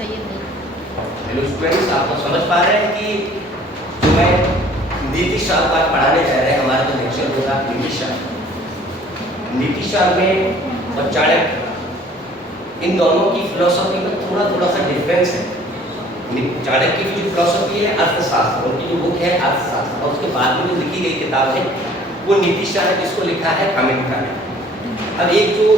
सैयद नहीं। Hello students, आप लोग समझ पा रहे हैं कि जो मैं नीति शास्त्र आज पढ़ाने जा रहे हैं, हमारा जो लेक्चर होगा नीति शास्त्र में और चाणक्य, इन दोनों की फिलोसफी में थोड़ा थोड़ा सा डिफरेंस है। चाणक्य की जो फिलोसफी है अर्थशास्त्र, उनकी जो बुक है अर्थशास्त्र, और उसके बाद में जो लिखी गई किताब है वो नीति शास्त्र, जिसको लिखा है कामिका ने। अब एक जो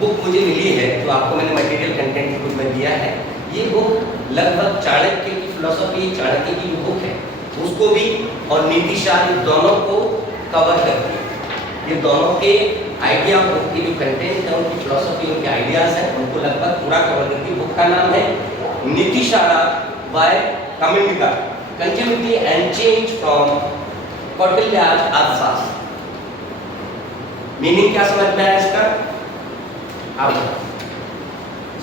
बुक मुझे मिली है, जो आपको मैंने मटेरियल कंटेंट की बुक में दिया है, ये बुक लगभग चाणक्य की फिलोसफी, चाणक्य की जो बुक है उसको भी और नीति शास्त्र दोनों को कवर करती है। ये दोनों के आइडिया, बुक की जो कंटेंट है, उनकी फिलोसफी, उनके आइडियाज हैं, उनको लगभग पूरा कवर करती है। बुक का नाम है Niti Shastra by Kamika, continuity and change from Kautilya's Arthashastra. Meaning क्या समझ में आया इसका? आप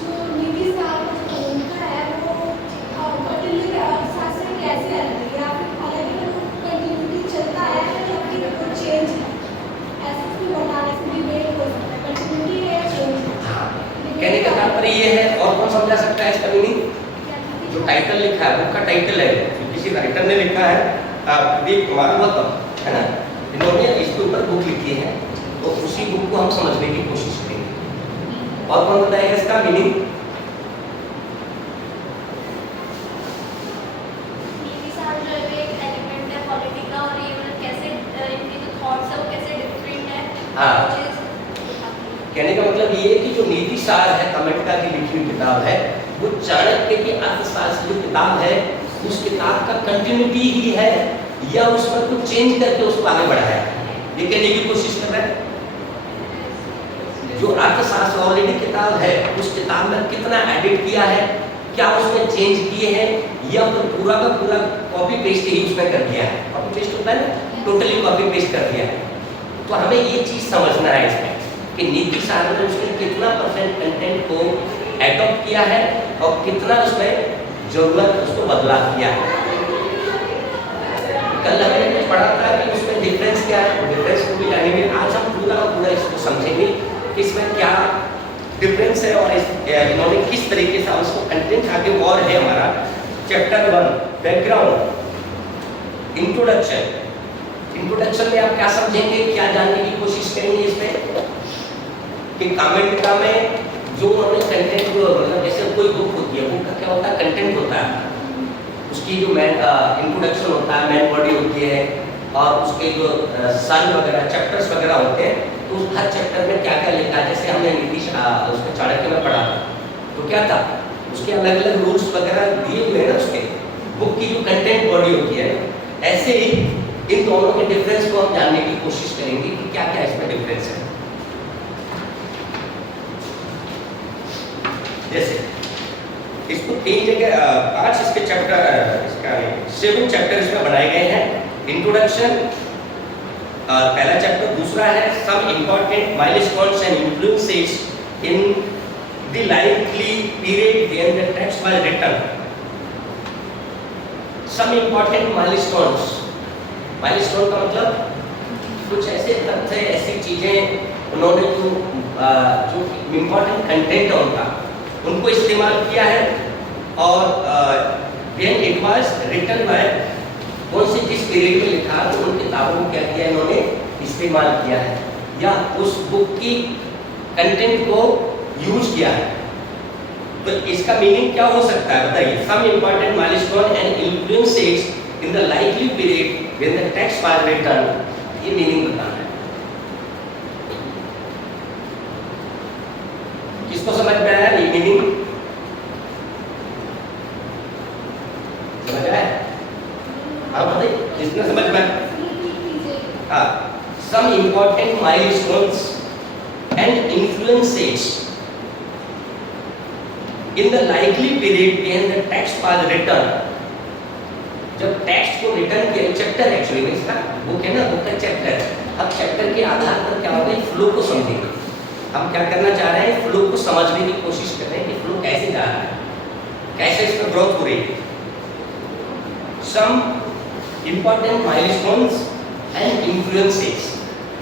जो नीति शास्त्र का है वो कौटिल्य अर्थशास्त्र से कैसे अलग है, या फिर हालांकि वो कंटिन्यूटी चलता है या फिर वो चेंज है, ऐसे भी बताने से डिबेट हो सकता है, कंटिन्यूटी है या चेंज है। कहने का तात्पर्य ये है, और कौन समझा सकता है इसका मीनिंग? जो टाइटल लिखा है, बुक का टाइटल है, किसी राइटर ने लिखा है, प्रदीप कुमार गौतम, है ना, इन्होंने इसके ऊपर बुक लिखी है, तो उसी बुक को हम समझने की कोशिश करेंगे। और कौन बताएगा इसका मीनिंग? नीति शास्त्र जो है एक एलिमेंट है पॉलिटी का, और ये मतलब कैसे इनके जो थॉट्स है वो कैसे डिफरेंट है। हाँ, कहने का मतलब ये है कि जो नीति शास्त्र है, कामिका की लिखी हुई किताब है, वो चाणक्य की अर्थशास्त्र जो किताब है, उस किताब का कंटिन्यूटी ही है, या उसमें कुछ चेंज करके उसको आगे बढ़ाया है, ये कहने की कोशिश कर रहे हैं। जो अर्थशास्त्र ऑलरेडी किताब है, उस किताब में कितना एडिट किया है, क्या उसमें चेंज किए हैं, या तो पूरा का पूरा कॉपी पेस्ट ही उसमें कर दिया है। कॉपी पेस्ट होता है ना, टोटली कॉपी पेस्ट कर दिया है। तो हमें ये चीज समझना है इसमें कि नीति शास्त्र में उसने कितना परसेंट कंटेंट को एडॉप्ट किया है और कितना उसमें जरूरत उसको बदला किया है। कल हमने पढ़ा था कि उसमें डिफरेंस क्या है, डिफरेंस को भी जानेंगे। आज हम पूरा का पूरा इसको समझेंगे कि इसमें क्या डिफरेंस है और इन्होंने किस तरीके से उसको कंटेंट आगे और है। हमारा चैप्टर 1 बैकग्राउंड, इंट्रोडक्शन में आप क्या समझेंगे, क्या जानने की कोशिश करेंगे इसमें कि कामिका में जो उन्होंने कंटेंट, जो मतलब जैसे कोई बुक होती है, बुक का क्या होता है, कंटेंट होता है, उसकी जो इंट्रोडक्शन होता है, मेन बॉडी होती है, और उसके जो सन वगैरह चैप्टर्स वगैरह होते हैं, तो उस हर चैप्टर में क्या क्या लिखा है। जैसे हमने नीति उसके चाणक्य में पढ़ा तो क्या था, उसके अलग अलग रूल्स वगैरह दिए हुए हैं ना, उसके बुक की जो कंटेंट बॉडी होती है। ऐसे ही इन दोनों के डिफरेंस को हम जानने की कोशिश करेंगे कि क्या क्या इसमें डिफरेंस है। जैसे इसको 3 जगह 5 इसके चैप्टर, इसका 7 चैप्टर इसमें बनाए गए हैं। इंट्रोडक्शन पहला चैप्टर, दूसरा है some important milestones and influences in the likely period when the text was written. Some important milestones, milestone का मतलब कुछ ऐसे तथ्य, ऐसी चीजें उन्होंने जो इम्पोर्टेंट कंटेंट है उनका, उनको इस्तेमाल किया है। और when it was written by, कौन से जिस पीरियड में लिखा, तो उन किताबों को क्या किया इन्होंने इस्तेमाल किया है, या उस बुक की कंटेंट को यूज किया है। तो इसका मीनिंग क्या हो सकता है बताइए? Some important milestone and influences in the likely period when the text was written, ये मीनिंग बताना है। किसको समझ में आया ये मीनिंग? समझ आया? हाँ बताइए, किसने समझ में आया? हाँ, some important milestones and influences in the likely period when the text was written. जब टेक्स्ट को रिटन किया, चैप्टर एक्चुअली में इसका बुक है ना, बुक का चैप्टर। अब चैप्टर के आधार पर क्या होगा, फ्लो को समझेंगे। हम क्या करना चाह रहे हैं, फ्लो को समझने की कोशिश कर रहे हैं कि फ्लो कैसे जा रहा है, कैसे इसमें ग्रोथ हो रही है। Some important milestones and influences,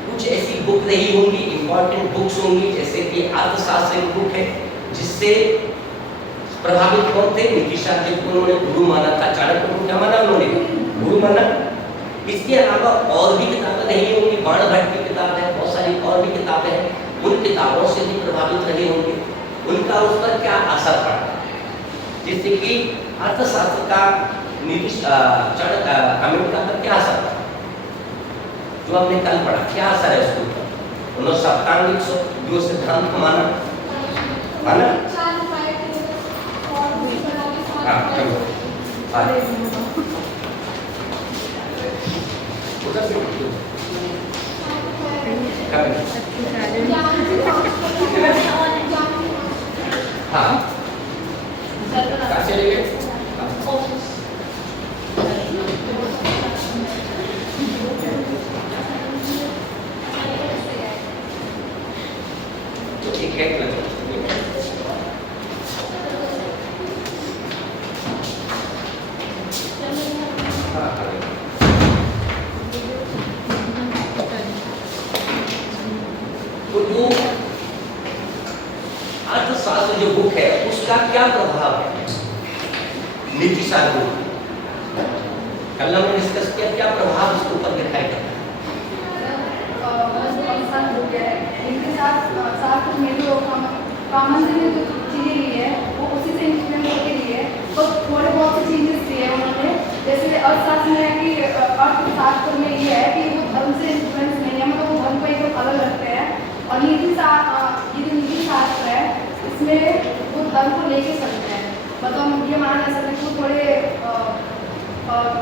कुछ ऐसी बुक रही होंगी, इंपॉर्टेंट बुक्स होंगी, जैसे कि अर्थशास्त्र की बुक है, जिससे प्रभावित कौन थे? नीतीश शास्त्री को उन्होंने गुरु माना था, चाणक्य को क्या माना उन्होंने? गुरु माना। इसके अलावा और भी किताबें रही होंगी, बाणभट्ट की किताब है, बहुत सारी और भी किताबें हैं, उन किताबों से भी प्रभावित रहे होंगे। उनका उस पर क्या असर पड़ा, जिससे कि अर्थशास्त्र का नीतीश चाणक्य अमेरिका पर क्या असर पड़ा, जो हमने कल पढ़ा, क्या असर है उसके ऊपर? उन्होंने सप्तांगिक जो सिद्धांत को माना। चार उपाय थे और भी बना के साथ हाँ, चलो। आगे। उधर से हाँ, कहाँ चले गए? तो एक एक लगा। हाँ, आगे। तो जो अर्थशास्त्र जो बुक है उसका क्या प्रभाव है नीति शास्त्र में? कल हमने डिस्कस किया, क्या प्रभाव उसके ऊपर दिखाई देता है? कॉमन ने जो चीज़ें ली है वो उसी से इंस्ट्रूमेंट होके ली है, तो थोड़े बहुत से चेंजेस किए हैं उन्होंने। जैसे अर्थशास्त्र में है कि अर्थशास्त्र में ये है कि वो धर्म से इंफ्लुएंस नहीं है, मतलब वो धर्म को एकदम अलग रखते हैं। और नीति शास्त्र है इसमें वो धर्म को लेके चलते हैं, मतलब ये माना जा सकता है कि वो थोड़े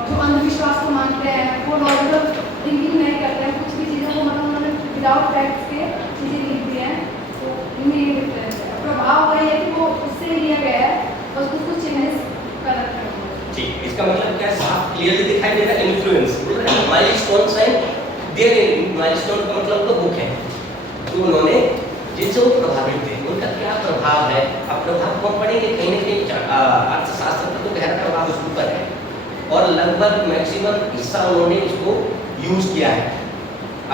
जो अंधविश्वास को मानते हैं वो लॉजिकल थिंकिंग नहीं करते हैं, कुछ भी चीज़ें को मतलब उन्होंने विदाउट फैक्ट्स के चीज़ें लिख दी हैं। तो इनमें ये डिफरेंस है, प्रभाव वही है कि वो उससे लिया गया है, बस कुछ चेंजेस कर रखे हैं। ठीक, इसका मतलब क्या साफ क्लियरली दिखाई दे रहा है? इन्फ्लुएंस माइलस्टोन्स हैं, दिए गए माइलस्टोन का मतलब तो बुक है जो उन्होंने जिनसे वो प्रभावित थे, उनका क्या प्रभाव है? अब प्रभाव को पढ़ेंगे कहीं ना कहीं अर्थशास्त्र का तो गहरा प्रभाव उसके ऊपर है, और लगभग मैक्सिमम हिस्सा उन्होंने इसको यूज किया है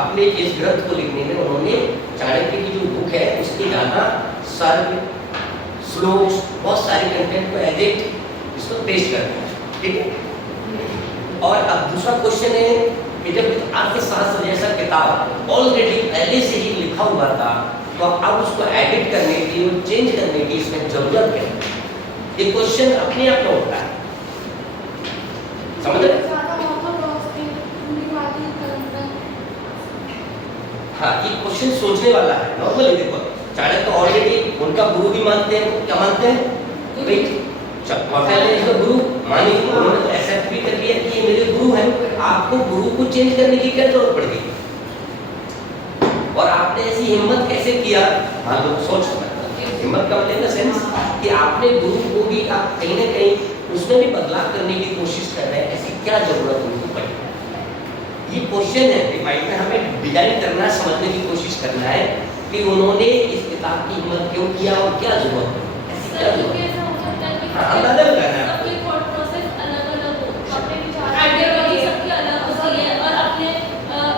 अपने इस ग्रंथ को लिखने में। उन्होंने चाणक्य की जो बुक है उसके ज़्यादा सर्ग, श्लोक, बहुत सारे कंटेंट को एडिट इसको पेश करते हैं, ठीक है। और अब दूसरा क्वेश्चन है कि जब अर्थशास्त्र जैसा किताब ऑलरेडी पहले से ही लिखा हुआ था, तो अब उसको एडिट करने की और चेंज करने की इसमें जरूरत है? ये क्वेश्चन अपने आप में होता है, समझ रहे? हाँ, ये क्वेश्चन सोचने वाला है। नॉर्मली देखो, चाणक्य ऑलरेडी उनका गुरु भी मानते हैं, क्या मानते हैं भाई? पहले इसका गुरु मानी, उन्होंने तो एक्सेप्ट भी कर लिया कि ये मेरे गुरु हैं। आपको गुरु को चेंज करने की क्या जरूरत पड़ गई? और आपने ऐसी हिम्मत कैसे किया? हाँ, लोग सोच हिम्मत का मतलब सेंस कि आपने गुरु को भी आप कहीं ना कहीं उसमें भी बदलाव करने की कोशिश कर रहे हैं, ऐसी क्या जरूरत उनको पड़ी? ये क्वेश्चन है डिवाइड में हमें डिजाइन करना, समझने की कोशिश करना है कि उन्होंने इस किताब की हिम्मत क्यों किया और क्या जरूरत है, ऐसी क्या जरूरत है? हाँ, अंदाजा लगाना है। सबके थॉट प्रोसेस अलग-अलग हो, अपने विचार आइडियोलॉजी सबकी अलग होती है, और अपने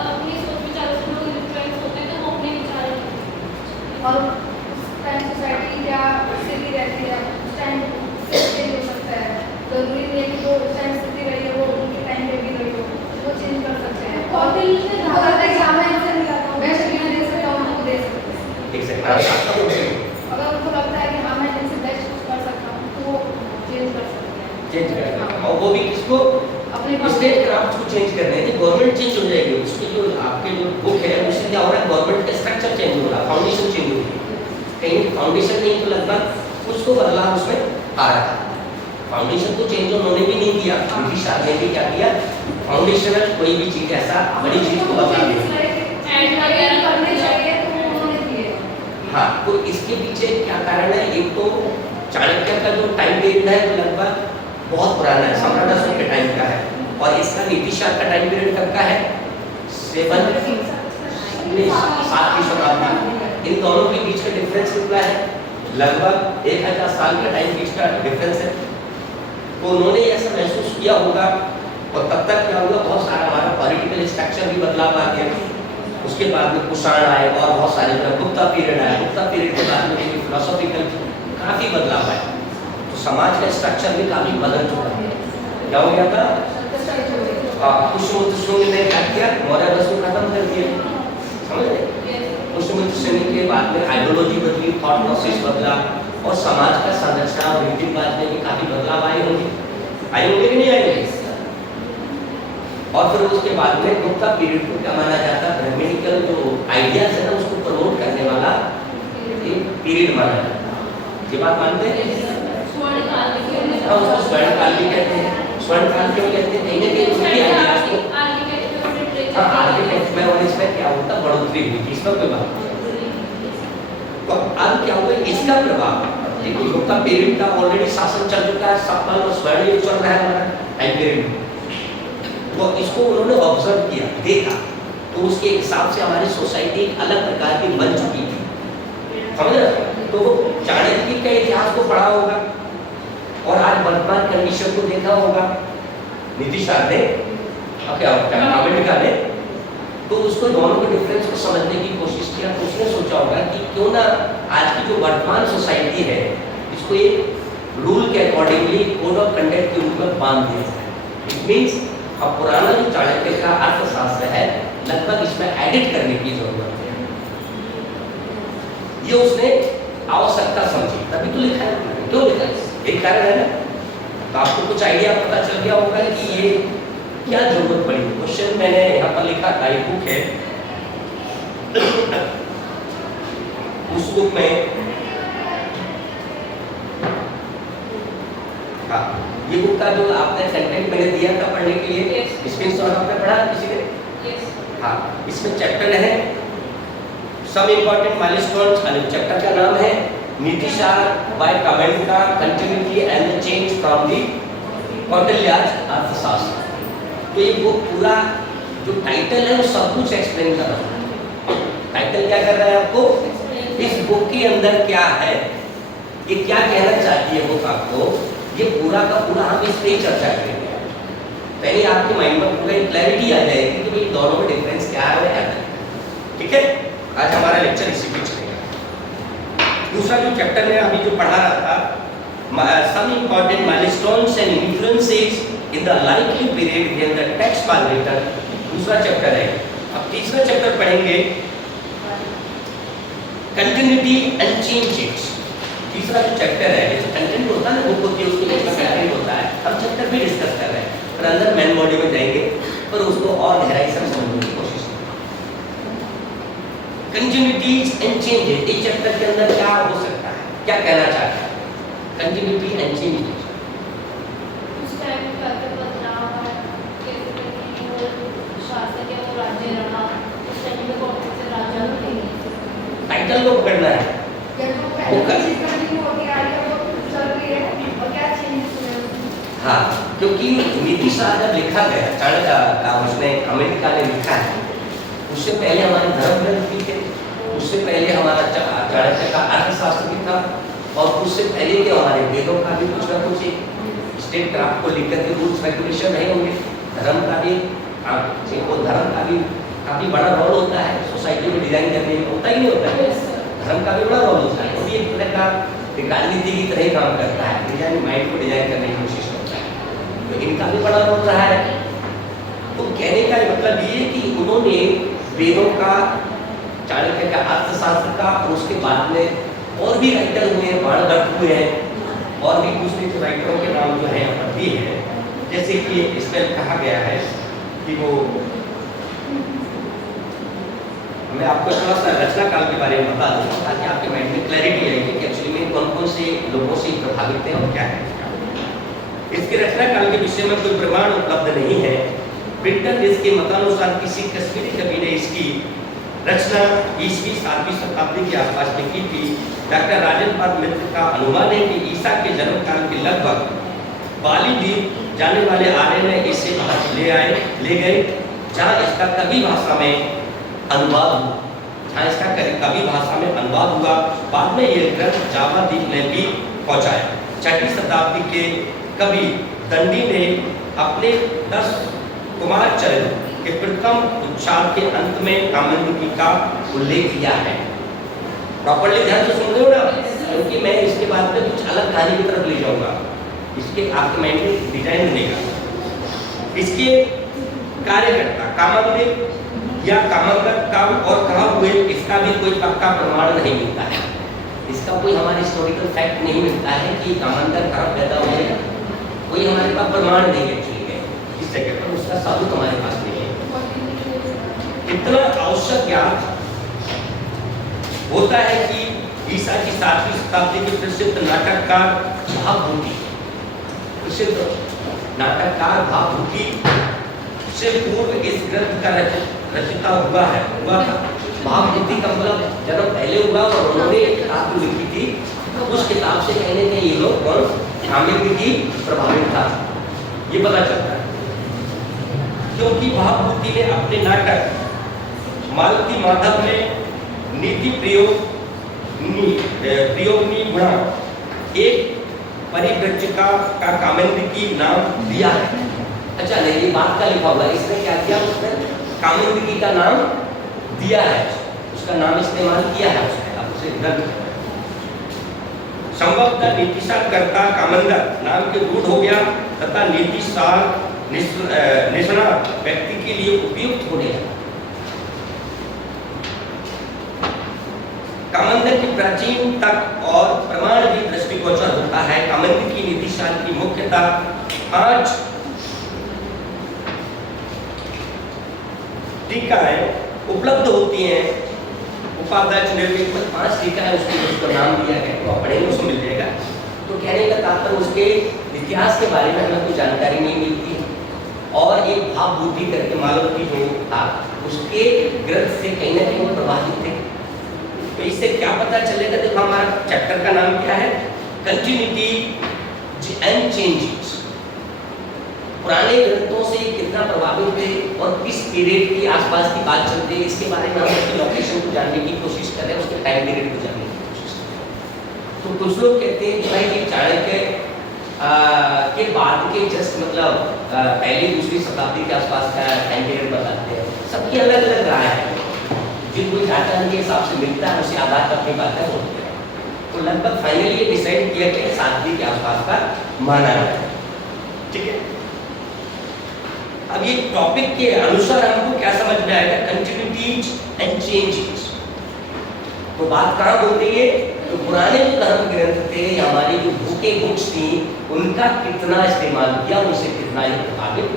अपनी सोच विचारों से लोग इन्फ्लुएंस होते हैं, तो वो अपने विचार और उस टाइम सोसाइटी क्या स्थिति रहती है, उस टाइम चेंज हो सकता है। जरूरी नहीं है कि जो उस टाइम स्थिति रही है वो उनके टाइम पे भी रही हो, वो चेंज कर सकते हैं। और भी मैं शकील दे सकता हूँ, उनको दे सकते हैं। एक सेकंड, अगर उनको लगता है कि हाँ मैं इनसे बेस्ट कुछ कर सकता हूँ तो वो चेंज कर सकते हैं। चेंज करना, और वो भी किसको? अपने स्टेट क्राफ्ट को चेंज करने हैं। गवर्नमेंट चेंज हो जाएगी, उसकी जो आपके जो बुक है उससे क्या हो रहा है? गवर्नमेंट का स्ट्रक्चर चेंज हो रहा है, फाउंडेशन चेंज हो रही है। कहीं फाउंडेशन नहीं तो लगभग कुछ तो बदलाव उसमें आ रहा है। फाउंडेशन को चेंज उन्होंने भी नहीं किया, ब्रिटिश शासन ने भी क्या किया? फाउंडेशनल कोई भी चीज ऐसा बड़ी चीज को बदला दी। करने चाहिए तो उन्होंने किए। हाँ, तो इसके पीछे क्या कारण है? एक तो चाणक्य का जो टाइम पीरियड है वो लगभग बहुत पुराना है, सम्राट अशोक के टाइम का है, और इसका नीतीश शास्त्र का टाइम पीरियड कब का है? 7वीं शताब्दी। इन दोनों के बीच का डिफरेंस कितना है? लगभग 1000 साल का टाइम बीच का डिफरेंस है। तो उन्होंने ऐसा महसूस किया होगा, और तब तक क्या होगा? बहुत सारा हमारा पॉलिटिकल स्ट्रक्चर भी बदलाव आ गया। उसके बाद में कुषाण आए और बहुत सारे गुप्ता पीरियड आया। गुप्ता पीरियड के बाद में फिलोसॉफिकल काफ़ी बदलाव आया। तो समाज का स्ट्रक्चर भी काफी बदल चुका है। क्या हो गया था? पुष्यमित्र ने क्या किया? मौर्य वंश को खत्म कर दिया, समझ रहे? पुष्यमित्र के बाद में आइडियोलॉजी बदली, थॉट प्रोसेस बदला और समाज का संरचना और रीति रिवाज में भी काफी बदलाव आए होंगे कि नहीं आएंगे? और फिर उसके बाद में गुप्ता पीरियड को क्या माना जाता है? ब्राह्मणिकल जो आइडियाज है ना उसको प्रमोट करने वाला एक पीरियड माना जाता है। ये बात मानते हैं? हाँ, उसको स्वर्ण काल भी कहते हैं। स्वर्ण काल क्यों कहते हैं? कहीं ना कहीं उनकी आइडियाज को आर्किटेक्ट में और इसमें क्या होता बढ़ोतरी हुई थी, इसमें कोई बात नहीं। तो अब क्या हुआ? इसका प्रभाव देखिए, गुप्ता पीरियड का ऑलरेडी शासन चल चुका है, सतपाल और स्वर्ण युग चल रहा है हमारा टाइम पीरियड। तो इसको उन्होंने ऑब्जर्व किया, देखा, तो उसके हिसाब से हमारी सोसाइटी एक अलग प्रकार की बन चुकी थी, समझ रहे? तो चाणक्य के इतिहास को पढ़ा होगा और आज वर्तमान कंडीशन को देखा होगा नीतीश ने, अमेरिका ने, तो उसको दोनों के डिफरेंस को समझने की कोशिश किया। तो उसने सोचा होगा कि क्यों ना आज की जो वर्तमान सोसाइटी है इसको एक रूल के अकॉर्डिंगली कोड ऑफ कंडक्ट के रूप में बांध दिया जाए। इट मीन्स अब पुराना जो चाणक्य का अर्थशास्त्र है लगभग इसमें एडिट करने की जरूरत है। ये उसने आवश्यकता समझी, तभी तो लिखा है। क्यों लिखा है? एक कारण है ना। तो आपको कुछ आइडिया पता चल गया होगा कि ये क्या जरूरत पड़ी। क्वेश्चन मैंने यहाँ पर लिखा था, एक बुक है, उस बुक में हाँ, ये बुक का जो आपने कंटेंट मैंने दिया था पढ़ने के लिए, स्क्रीनशॉट आपने पढ़ा किसी ने? हाँ, इसमें चैप्टर है सम इम्पोर्टेंट माइलस्टोन्स, चैप्टर का नाम है Nitisara by Kamanda continuity and the change from the Kautilya's Arthashastra. तो ये बुक पूरा जो टाइटल है वो सब कुछ एक्सप्लेन कर रहा है। टाइटल क्या कर रहा है आपको? इस बुक के अंदर क्या है, ये क्या कहना चाहती है बुक आपको, ये पूरा का पूरा हम इस पे चर्चा करेंगे। पहले आपके माइंड में पूरा एक क्लैरिटी आ जाएगी कि भाई दोनों में डिफरेंस क्या है और क्या है। ठीक है, आज हमारा लेक्चर इसी पे चलेगा। दूसरा जो चैप्टर में अभी जो पढ़ा रहा था, some important milestones and influences in the likely period when the text was written, दूसरा चैप्टर है। अब तीसरा चैप्टर पढ़ेंगे कंटिन्यूटी एंड चेंजेस। तीसरा जो चैप्टर है, जैसे कंटेंट होता है ना, बुक होती है उसके बीच में कंटेंट होता है, हम चैप्टर भी डिस्कस कर रहे हैं, पर अंदर मेन बॉडी में जाएंगे पर उसको और गहराई से समझने की कोशिश करेंगे। कंटिन्यूटीज एंड चेंजेस, इस चैप्टर के अंदर क्या हो सकता है, क्या कहना चाहता है? कंटिन्यूटी एंड चेंजेस उस टाइम का बदलाव है, कैसे वो शासक है वो राज्य रहा, उस टाइम में कौन से राजा थे, टाइटल को पकड़ना है। हाँ, क्योंकि नीतिशार जब लिखा गया, चाणक्य का उसने अमेरिका ने लिखा है, उससे पहले हमारे धर्म ग्रंथ भी थे, उससे पहले हमारा चाणक्य का अर्थशास्त्र भी था, और उससे पहले के हमारे वेदों का भी कुछ ना कुछ स्टेट क्राफ्ट को लेकर के रूल्स रेगुलेशन रहे होंगे। धर्म का भी धर्म का भी काफी बड़ा रोल होता है सोसाइटी में डिजाइन करने में, होता ही नहीं होता है? धर्म का भी बड़ा रोल होता है, और ये एक तरह का राजनीति की तरह ही काम करता है, डिजाइन माइंड को डिजाइन करने की कोशिश करता है, तो इनका भी बड़ा रोल रहा है। तो कहने का मतलब ये कि उन्होंने वेदों का, चाणक्य का अर्थशास्त्र का, और उसके बाद में और भी राइटर हुए हैं, बाणभट्ट हुए हैं, और भी दूसरे जो राइटरों के नाम जो है यहाँ पर दिए हैं, जैसे कि इसमें कहा गया है कि वो, मैं आपको थोड़ा सा रचना काल के बारे में बता दूंगा ताकि आपके माइंड में क्लैरिटी आएगी कि एक्चुअली में कौन कौन से लोगों से प्रभावित हैं और क्या है। इसके रचना काल के विषय में कोई प्रमाण उपलब्ध नहीं है। ब्रिटन इसके मतानुसार किसी कश्मीरी कवि ने इसकी रचना ईस्वी 7वीं शताब्दी के आसपास में की थी। डॉक्टर राजेंद्र मित्र का अनुमान है कि ईसा के जन्म काल के लगभग बाली द्वीप जाने वाले आर्य ने इसे ले गए, जहाँ इसका कवि भाषा में अनुवाद हुआ, जहाँ इसका कवि भाषा में अनुवाद हुआ। बाद में ये ग्रंथ जावा द्वीप में भी पहुंचाया। 6वीं शताब्दी के कवि दंडी ने अपने 10 कुमार चरित्र के प्रथम उच्चार के अंत में कामंडकी का उल्लेख किया है। प्रॉपर्ली ध्यान से सुन रहे हो ना? क्योंकि मैं इसके बाद में कुछ अलग कहानी की तरफ ले जाऊंगा, इसके आपके माइंड में डिजाइन बनेगा। इसके कार्यकर्ता कामांधिक या कामांगत काम और कहाँ हुए, इसका भी कोई पक्का प्रमाण नहीं मिलता है। इसका कोई हमारे हिस्टोरिकल फैक्ट नहीं मिलता है कि कामांधर कहाँ पैदा हुए, कोई हमारे पास प्रमाण नहीं है इस जगह पर, उसका सबूत हमारे पास नहीं है। इतना आवश्यक ज्ञान होता है कि ईसा की 7वीं शताब्दी के प्रसिद्ध नाटककार भावभूति, प्रसिद्ध नाटककार भावभूति से पूर्व इस ग्रंथ का रचना हुआ था। भावभूति का मतलब जन्म पहले हुआ और उन्होंने एक किताब लिखी थी, उस किताब से कहने के ये लोग कौन कामिल की प्रभावित था, ये पता चलता है। क्योंकि भावभूति ने अपने नाटक मालती माधव में नीति प्रयोगनी गुणा एक परिव्रजका का कामिंदी नाम दिया है। अच्छा नहीं, ये बात का लिखा हुआ है, इसने क्या किया, उसने कामिंदी का नाम दिया है, उसका नाम इस्तेमाल किया है उसने, अब उसे ग्रंथ संभवतः नीतिसार करता कामंदर नाम के रूढ़ हो गया तथा नीतिसार निष्णात व्यक्ति के लिए उपयुक्त होने लगा। कामंदर की प्राचीन तक और प्रमाण भी दृष्टिगोचर होता है। कामंदर की नीतिसार की मुख्यतः 5 टीकाएं उपलब्ध होती हैं। उपाध्यक्ष निर्मित 5 टीकाएं उसको नाम दिया गया, तो पढ़ेंगे उसको मिल जाएगा। तो कहने का तात्पर्य उसके इतिहास के बारे में हमें कोई जानकारी नहीं मिलती है, और एक भावभूति करके मालवती जो था उसके ग्रंथ से कहीं ना कहीं प्रभावित थे। तो इससे क्या पता चलेगा, देखो हमारा चैप्टर का नाम क्या है, कंटिन्यूटी एंड चेंजेस। पुराने ग्रंथों से कितना प्रभावित थे और किस पीरियड की आसपास की बात चलती है, इसके बारे में हम उसकी लोकेशन को जानने की कोशिश कर रहे हैं, उसके टाइम पीरियड को जानने की कोशिश कर रहे हैं। तो कुछ लोग कहते हैं कि भाई ये चाणक्य के बाद के जस्ट मतलब पहली दूसरी शताब्दी के आसपास का टाइम पीरियड बताते हैं। सबकी अलग अलग राय है, जिनको डाटा के हिसाब से मिलता है उसी आधार पर अपनी बातें बोलते हैं। तो लगभग फाइनली ये डिसाइड किया कि 7वीं के आसपास का माना है, ठीक है। अब ये टॉपिक के अनुसार हमको क्या समझ में आएगा, कंटिन्यूटीज एंड चेंजेस। तो बात कहाँ बोल रही है, तो पुराने जो धर्म ग्रंथ थे, हमारी जो बुके बुक्स थी, उनका कितना इस्तेमाल किया, उनसे कितना ही प्रभावित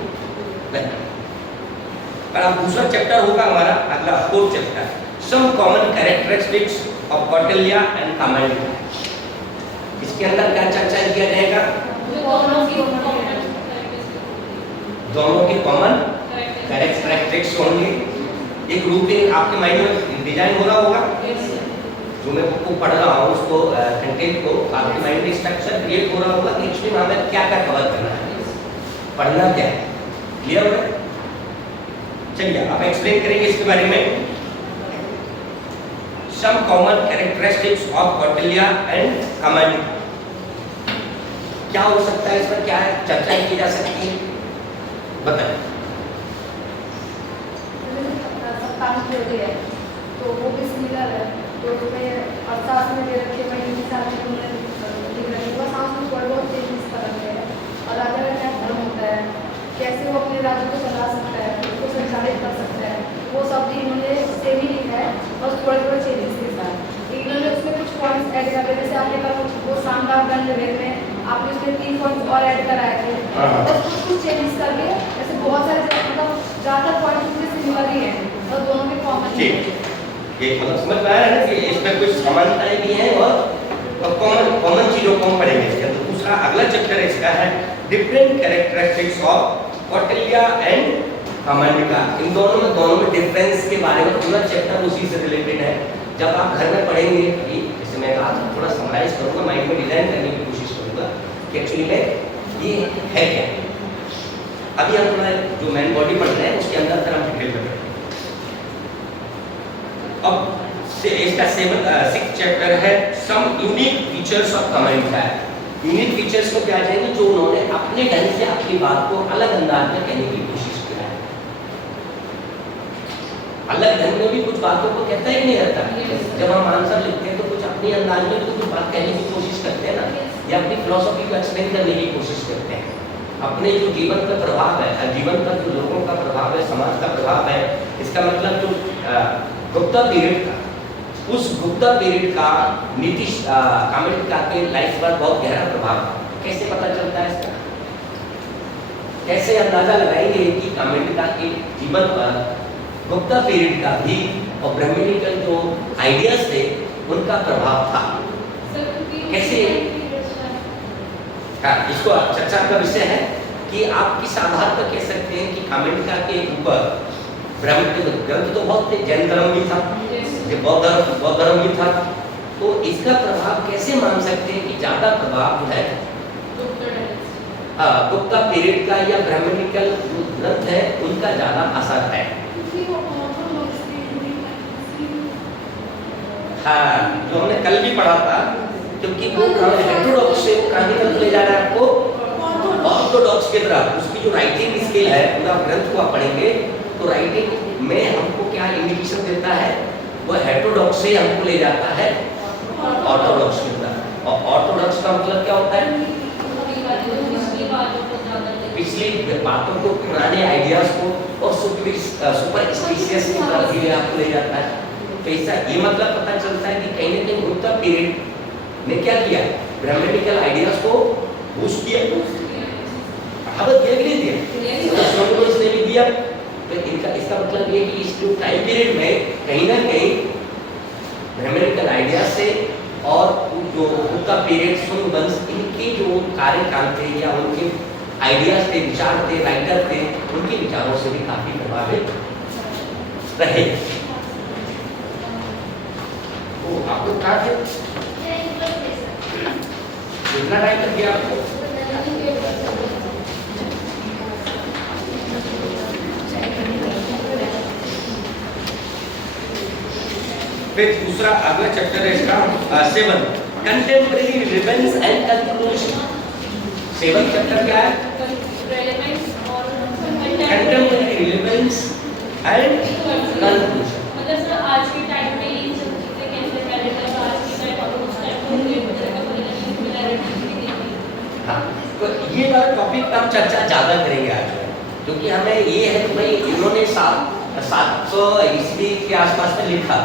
नहीं। पर अब दूसरा चैप्टर होगा हमारा अगला 4th chapter, some common characteristics of Kautilya and Kamanda. इसके अंदर क्या चर्चा किया जाएगा, दोनों के कॉमन कैरेक्टरिस्टिक्स होंगे। एक रूपरेखा आपके माइंड में डिजाइन हो रहा होगा, जो मैं आपको पढ़ रहा हूँ उसको कंटेंट को आपके माइंड में स्ट्रक्चर क्रिएट हो रहा होगा कि एक्चुअली हमें क्या क्या कवर करना है, पढ़ना क्या है, क्लियर हो रहा है। चलिए आप एक्सप्लेन करेंगे इसके बारे में। Some common characteristics of Kautilya and Kamanda, क्या हो सकता है, इस पर क्या चर्चा की जा सकती है, बताएं। तो वो भी सिमिलर है, तो उसमें अर्थशास्त्र में दे रखे हैं, लिख रखे बस आप थोड़ा बहुत चेंजेस कर रखे हैं। और राजा का क्या धर्म होता है, कैसे वो अपने राज्य को चला सकता है, उसको संचालित कर सकता है, वो सब भी इन्होंने सेम ही लिखा है, बस थोड़े थोड़े चेंजेस के साथ। इन्होंने उसमें कुछ पॉइंट्स ऐड कर दिए, जैसे आपने कहा वो शानदार दंड भेद में आपने उसमें 3 पॉइंट्स और ऐड कराए थे, और कुछ चेंजेस करके ऐसे बहुत सारे मतलब ज़्यादातर पॉइंट्स उसके सिमिलर ही हैं और दोनों के कॉमन ही हैं। ये मतलब समझ में आया ना कि इसमें कुछ समानताएं भी हैं और कॉमन चीजों को हम पढ़ेंगे इसके अंदर। दूसरा अगला चैप्टर इसका है different characteristics of Kautilya and Kamanda. इन दोनों में डिफरेंस के बारे में पूरा चैप्टर उसी से रिलेटेड है। जब आप घर में पढ़ेंगे अभी, जैसे मैं आज थोड़ा समराइज करूँगा, माइंड में डिजाइन करने की कोशिश करूँगा कि एक्चुअली में ये है क्या। अभी हम थोड़ा जो मेन बॉडी पढ़ रहे हैं उसके अंदर तरह डिटेल में पढ़ेंगे। अब इसका 6th चैप्टर है some unique features of Kamanda. Unique features को क्या जाएंगे, जो उन्होंने अपने ढंग से अपनी बात को अलग अंदाज में कहने की कोशिश किया है। अलग ढंग में भी कुछ बातों को कहता ही नहीं रहता। जब हम आंसर लिखते हैं तो कुछ अपने अंदाज में तो कुछ बात कहने की कोशिश करते हैं ना, या अपनी फिलोसफी को एक्सप्लेन करने की कोशिश करते हैं। अपने जो जीवन पर प्रभाव है, जीवन पर जो लोगों का प्रभाव है, समाज का प्रभाव है, इसका मतलब जो गुप्ता पीरियड था, उस गुप्ता पीरियड का नीतीश कामेटिका के लाइफ पर बहुत गहरा प्रभाव है। कैसे पता चलता है इसका? कैसे अंदाजा लगाएंगे कि कामेटिका के जीवन पर गुप्ता पीरियड का भी और ब्राह्मणिकल जो आइडियाज थे उनका प्रभाव था? कैसे? हाँ, इसको चर्चा का विषय है कि आप किस आधार पर कह सकते हैं कि कामेटिका के ऊपर ब्राह्मण ग्रंथ तो बहुत थे, जैन धर्म भी था, बौद्ध धर्म भी था, तो इसका प्रभाव कैसे मान सकते हैं कि ज्यादा प्रभाव जो है गुप्ता पीरियड का या ब्राह्मणिकल जो ग्रंथ है उनका ज्यादा असर है? हाँ, जो हमने कल भी पढ़ा था, क्योंकि वो हेटेरोडॉक्स से क्रांतिकल ले जा रहा है आपको ऑर्थोडॉक्स की तरफ। उसकी जो राइटिंग स्किल है, पूरा ग्रंथ को आप पढ़ेंगे तो राइटिंग में हमको क्या इंडिकेशन देता है, वो हेटेरोडॉक्स से हमको ले जाता है ऑर्थोडॉक्स की तरफ। और ऑर्थोडॉक्स का मतलब क्या होता है? पिछली बातों को, पुराने आइडियाज को और सुपरस्टिशियस की तरफ भी आपको ले जाता है। तो ऐसा ये मतलब पता चलता है कि कहीं ना कहीं गुप्ता पीरियड ने क्या किया, ब्राह्मणिकल आइडियाज को बूस्ट किया, बढ़ावा दिया कि नहीं दिया? तो इसने भी दिया। तो इनका इसका मतलब ये कि इस टाइम पीरियड में कहीं ना कहीं ब्राह्मणिकल आइडियाज से और जो गुप्ता पीरियड, सुंग वंश, इनके जो कार्यकाल थे या उनके आइडियाज थे, विचार थे, राइटर थे, उनके विचारों से भी काफी प्रभावित रहे। तो आपको कहा थे कितना टाइम लग गया आपको? फिर दूसरा अगला चैप्टर है इसका 7 contemporary relevance and conclusion. 7 chapter क्या है? Contemporary relevance and conclusion. मतलब सर आज के टाइम में इन सब चीजें कैसे रिलेवेंट है, आज के टाइम और उस टाइम में ये तरह का कोई सिमिलरिटी भी देखी। हाँ, तो ये वाला टॉपिक पर हम चर्चा ज़्यादा करेंगे आज, क्योंकि हमें ये है कि भाई इन्होंने 700 ईस्वी के आसपास में लिखा,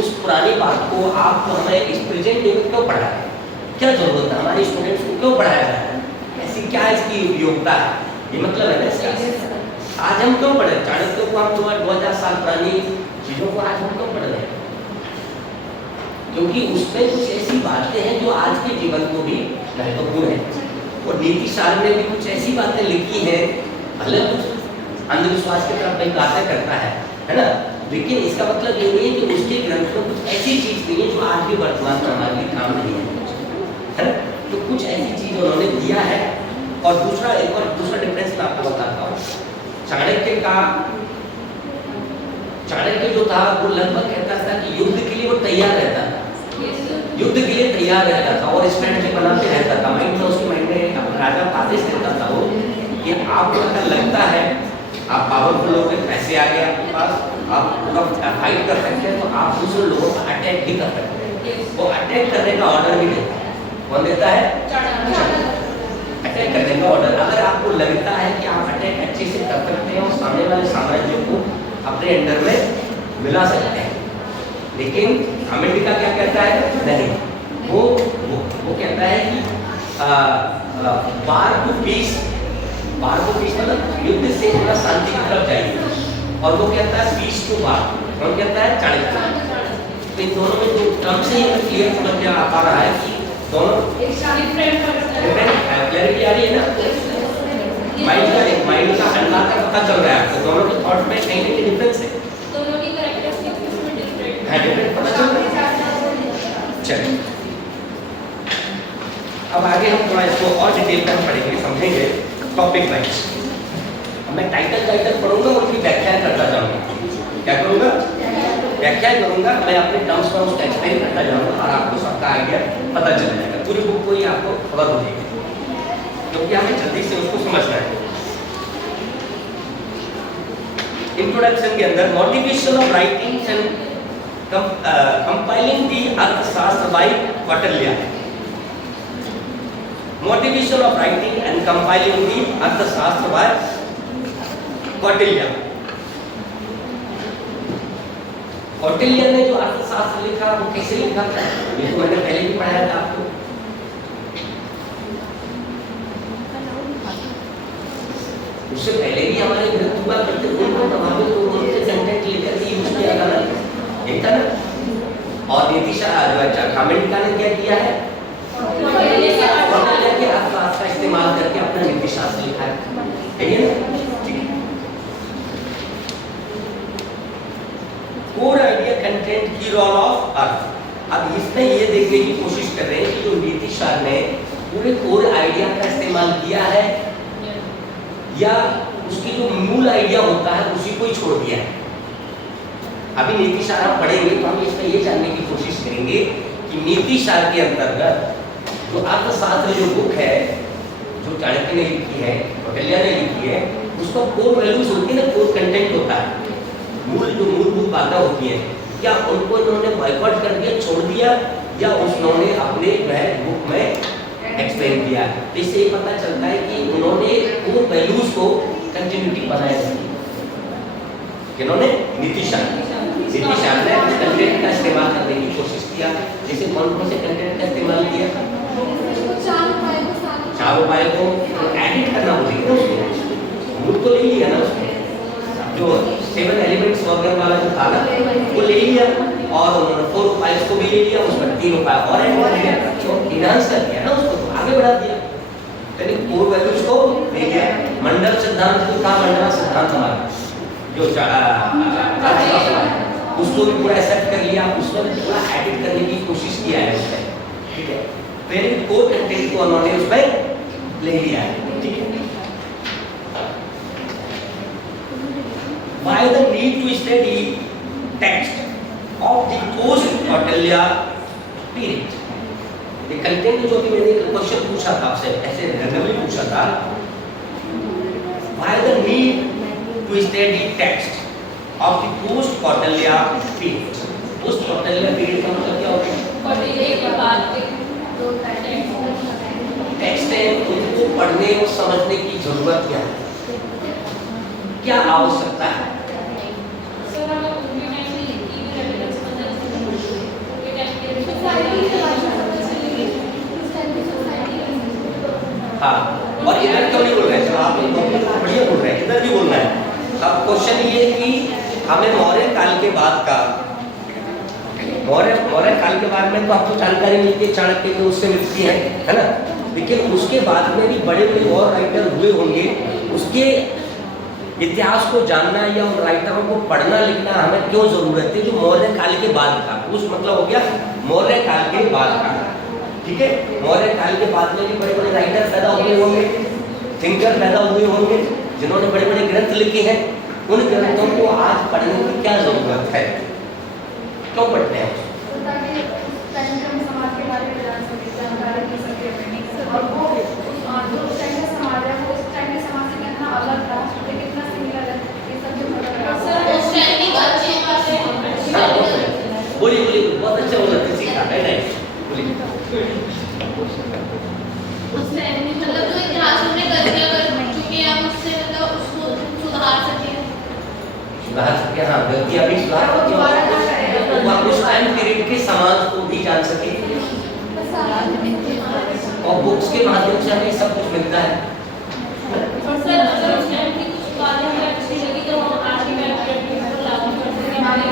उस पुरानी बात को आप हमें इस प्रेजेंट डे में क्यों पढ़ा है, क्या जरूरत है, हमारे स्टूडेंट्स को क्यों पढ़ाया जा रहा है, ऐसी क्या इसकी योग्यता है, ये मतलब है ना इसका। आज हम क्यों पढ़े चाणक्य को, हम 2000 साल पुरानी चीज़ों को आज हम क्यों पढ़ रहे हैं? क्योंकि उसमें कुछ ऐसी बातें हैं जो आज के जीवन को भी महत्वपूर्ण है। और नीति सार में भी कुछ ऐसी बातें लिखी हैं, भले कुछ अंधविश्वास की तरफ बातें करता है ना, लेकिन इसका मतलब ये नहीं है कि उसके ग्रंथ में कुछ ऐसी चीज नहीं है जो आज भी वर्तमान में हमारे लिए काम नहीं है ना। तो कुछ ऐसी चीज उन्होंने दिया है। और दूसरा दूसरा डिफरेंस मैं आपको बताता हूँ। चाणक्य जो था वो लगभग कहता था कि युद्ध के लिए वो तैयार रहता था, युद्ध के लिए तैयार रहता था और स्ट्रैटेजी बनाते रहता था। माइंड में उसके माइंड में राजा आदेश देता था वो कि आपको अगर लगता है आप पावरफुल हो गए, पैसे आ गए आपके पास, आप पूरा फाइट कर सकते हैं, तो आप दूसरे लोगों पर अटैक भी कर सकते हैं। वो अटैक करने का ऑर्डर भी देता है। कौन देता है? अटैक करने का ऑर्डर। अगर आपको लगता है कि आप अटैक अच्छे से कर सकते हैं और सामने वाले साम्राज्य को अपने अंडर में मिला सकते हैं, लेकिन अमेरिका क्या कहता है? नहीं, वो कहता है कि वार टू पीस मतलब युद्ध से थोड़ा शांति की तरफ जाइए। और वो कहता है पीस टू वार। कौन कहता है? चाणक्य। तो इन दोनों में जो टर्म से ही क्लियर समझ में आ पा रहा है कि दोनों क्लैरिटी आ रही है ना। माइंड का अंदाज का पता चल रहा है आपको, दोनों के थॉट में कहीं ना कहीं डिफरेंस है, दोनों की कैरेक्टरिस्टिक्स में डिफरेंट है, डिफरेंट पता चल रहा है। चलिए अब आगे हम थोड़ा इसको और डिटेल में पढ़ेंगे, समझेंगे टॉपिक वाइज। मैं टाइटल पढ़ूंगा और उसकी व्याख्या करता जाऊंगा। क्या करूंगा? व्याख्या करूंगा। मैं अपने टर्म्स में उसको एक्सप्लेन करता जाऊंगा और आपको सबका आइडिया पता चल जाएगा। पूरी बुक को ही आपको खबर हो जाएगी, क्योंकि हमें जल्दी से उसको समझना है। इंट्रोडक्शन के अंदर motivation of writing and compiling the Arthashastra by Kautilya, motivation of writing and compiling the Arthashastra by Kautilya. Kautilya ने जो अर्थशास्त्र लिखा वो कैसे लिखा था, ये तो मैंने पहले भी पढ़ाया था आपको। उससे पहले भी हमारे ग्रंथ हुआ करते थे, उनको प्रभावित हो उनसे कंटेंट लेकर के यूज किया था ना, यही था ना। और नीतिशा कामेडिका ने क्या किया है, कौटिल्य के अर्थशास्त्र का इस्तेमाल करके अपना नीतिशास्त्र लिखा है, यही है ना। कोर आइडिया कंटेंट की रोल ऑफ अर्थ। अब इसमें ये देखने की कोशिश कर रहे हैं कि जो नीतिशार ने पूरे कोर आइडिया का इस्तेमाल किया है या उसकी जो मूल आइडिया होता है उसी को ही छोड़ दिया है। अभी नीतिशार हम पढ़ेंगे तो हम इसमें ये जानने की कोशिश करेंगे कि नीतिशार के अंतर्गत जो अर्थशास्त्र जो बुक है जो चाणक्य ने लिखी है, कौटिल्य ने लिखी है, उसका कोर वैल्यूज होती है ना, कोर कंटेंट होता है, मूलभूत बातें होती हैं, क्या उनको इन्होंने बॉयकॉट कर दिया, छोड़ दिया, या उन्होंने अपने बुक में एक्सप्लेन किया। तो इससे ये पता चलता है कि उन्होंने उन वैल्यूज को कंटिन्यूटी बनाए रखी। किन्होंने? नीतिशार ने उस कंटेंट का इस्तेमाल करने की कोशिश किया। जैसे कौन से कंटेंट का इस्तेमाल किया? चार उपाय को एडिट करना बोलेंगे ना, उसको मूल तो ले लिया ना, उसको जो 7 एलिमेंट्स वगैरह वाला जो था ना वो ले लिया, और उन्होंने 4 उपाय को भी ले लिया, उसमें 3 उपाय और ऐड कर दिया, तो इनहांस कर दिया ना, उसको आगे बढ़ा दिया। यानी कोर वैल्यूज को ले लिया। मंडल सिद्धांत जो था, मंडला सिद्धांत हमारा जो उसको भी पूरा एक्सेप्ट कर लिया, उसमें पूरा एडिट करने की कोशिश किया है उसमें, ठीक है। फिर कोर कंटेंट को उन्होंने उसमें ले लिया है, ठीक है। Why the need to study text of the post-Kautilya period? ये कंटेंट जो भी मैंने एक क्वेश्चन पूछा था आपसे, ऐसे रैंडमली पूछा था, Why the need to study text of the post-Kautilya period? Post-Kautilya period का मतलब क्या होता है? कौटिल्य के बाद टेक्स्ट है, उनको पढ़ने और समझने की जरूरत क्या है, क्या आवश्यकता है? सर अगर उनके टाइम में लिखी हुई रेफरेंस पता उनके टाइम के हाँ, और इधर क्यों नहीं बोल रहे हैं? आप बढ़िया बोल रहे हैं, इधर भी बोलना है। अब क्वेश्चन ये कि हमें मौर्य काल के बाद का मौर्य काल के बारे में तो आपको जानकारी मिलती है, चाणक्य के उससे मिलती है ना, लेकिन उसके बाद में भी बड़े बड़े और राइटर हुए होंगे, उसके इतिहास को जानना या उन राइटरों को पढ़ना लिखना हमें क्यों जरूरत है? जो मौर्य काल के बाद का, उस मतलब हो गया मौर्य काल के बाद का, ठीक है। मौर्य काल के बाद में भी बड़े बड़े राइटर पैदा हुए होंगे, थिंकर पैदा हुए होंगे, जिन्होंने बड़े बड़े ग्रंथ लिखे हैं। उन ग्रंथों को आज पढ़ने की क्या जरूरत है, क्यों पढ़ते हैं? ताकि उस टाइम के हम समाज के बारे में जान सके, जानकारी मिल सके, और वो जो उस टाइम का समाज है वो उस टाइम के समाज से कितना अलग था, ये कितना सिमिलर है, ये सब जो पता सर उस टाइम भी अच्छे खासे बोलिए बोलिए, बहुत अच्छा बोला, सीखा है नहीं, बोलिए। उस टाइम में मतलब जो इतिहास में गलतियां कर चुके हैं हम उससे मतलब उसको सुधार सके। हाँ, गलतियां भी सुधार सकते हैं, उस टाइम पीरियड के समाज को भी जान सके, और बुक्स के माध्यम से हमें सब कुछ मिलता है। सर अगर उस टाइम की कुछ बातें हमें अच्छी लगी तो हम आज की एक्टिविटी पर लागू कर सकते हैं हमारे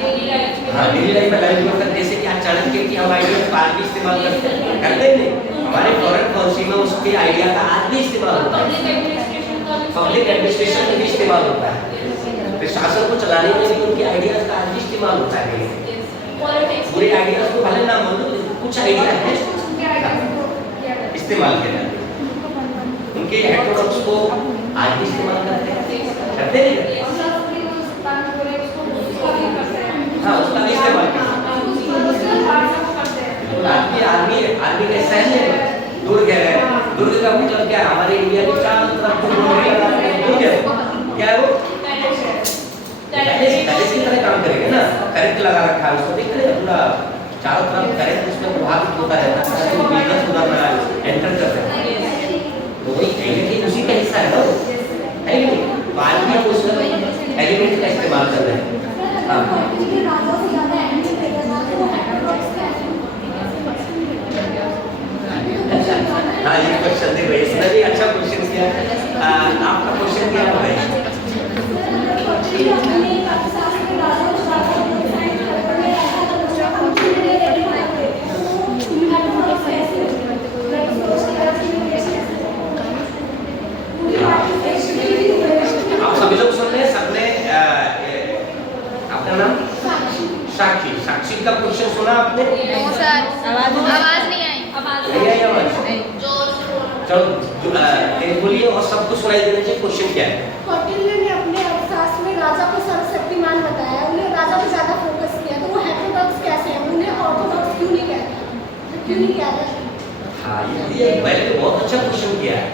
डेली लाइफ में। हाँ, डेली लाइफ में लाइफ में जैसे कि आज चाणक्य की हम आइडिया का आज भी इस्तेमाल करते हैं, हमारे फॉरेन पॉलिसी में उसके आइडिया का आज भी इस्तेमाल होता है, पब्लिक एडमिनिस्ट्रेशन में भी इस्तेमाल होता है, प्रशासन को चलाने में भी उनके आइडियाज का आज भी इस्तेमाल होता है। पूरे आइडियाज को भले ना बोलो, कुछ आइडिया है इस्तेमाल किया जाता है, उनके हेटेरोडॉक्स को आज भी इस्तेमाल करते हैं। हाँ, उसका भी इस्तेमाल करते हैं। आदमी का सैन्य दुर्ग है, दुर्ग का मतलब क्या है? हमारे इंडिया के चारों तरफ दुर्ग है, क्या है वो? पैलेस की तरह काम करेगा ना, करेक्ट लगा रखा है, उसको देख रहे हैं पूरा चारों तरफ करेक्ट उसमें प्रभावित होता रहता है, तो बिजनेस उधर एंटर कर सकते हैं। तो वही कहीं ना कहीं उसी का हिस्सा है ना, है कि नहीं? बाद में हम उसमें एलिमेंट का इस्तेमाल कर रहे हैं। हाँ हाँ, ये क्वेश्चन देखो, इसने भी अच्छा क्वेश्चन किया। आपका क्वेश्चन क्या है भाई? आप सभी लोग सुन रहे हैं? सबने आपका नाम? साक्षी। साक्षी का क्वेश्चन सुना आपने? आवाज नहीं आई। नहीं आई आवाज? चलो बोलिए और सबको सुनाई देना चाहिए। क्वेश्चन क्या है? कौटिल्य ने अपने अर्थशास्त्र में राजा को सर्वशक्तिमान बताया, उन्हें राजा पे ज्यादा फोकस किया, तो वो हेटेरोडॉक्स कैसे है? उन्हें ऑर्थोडॉक्स क्यों नहीं कहते? क्यों नहीं कहते? हाँ, ये मैंने तो बहुत अच्छा क्वेश्चन किया है।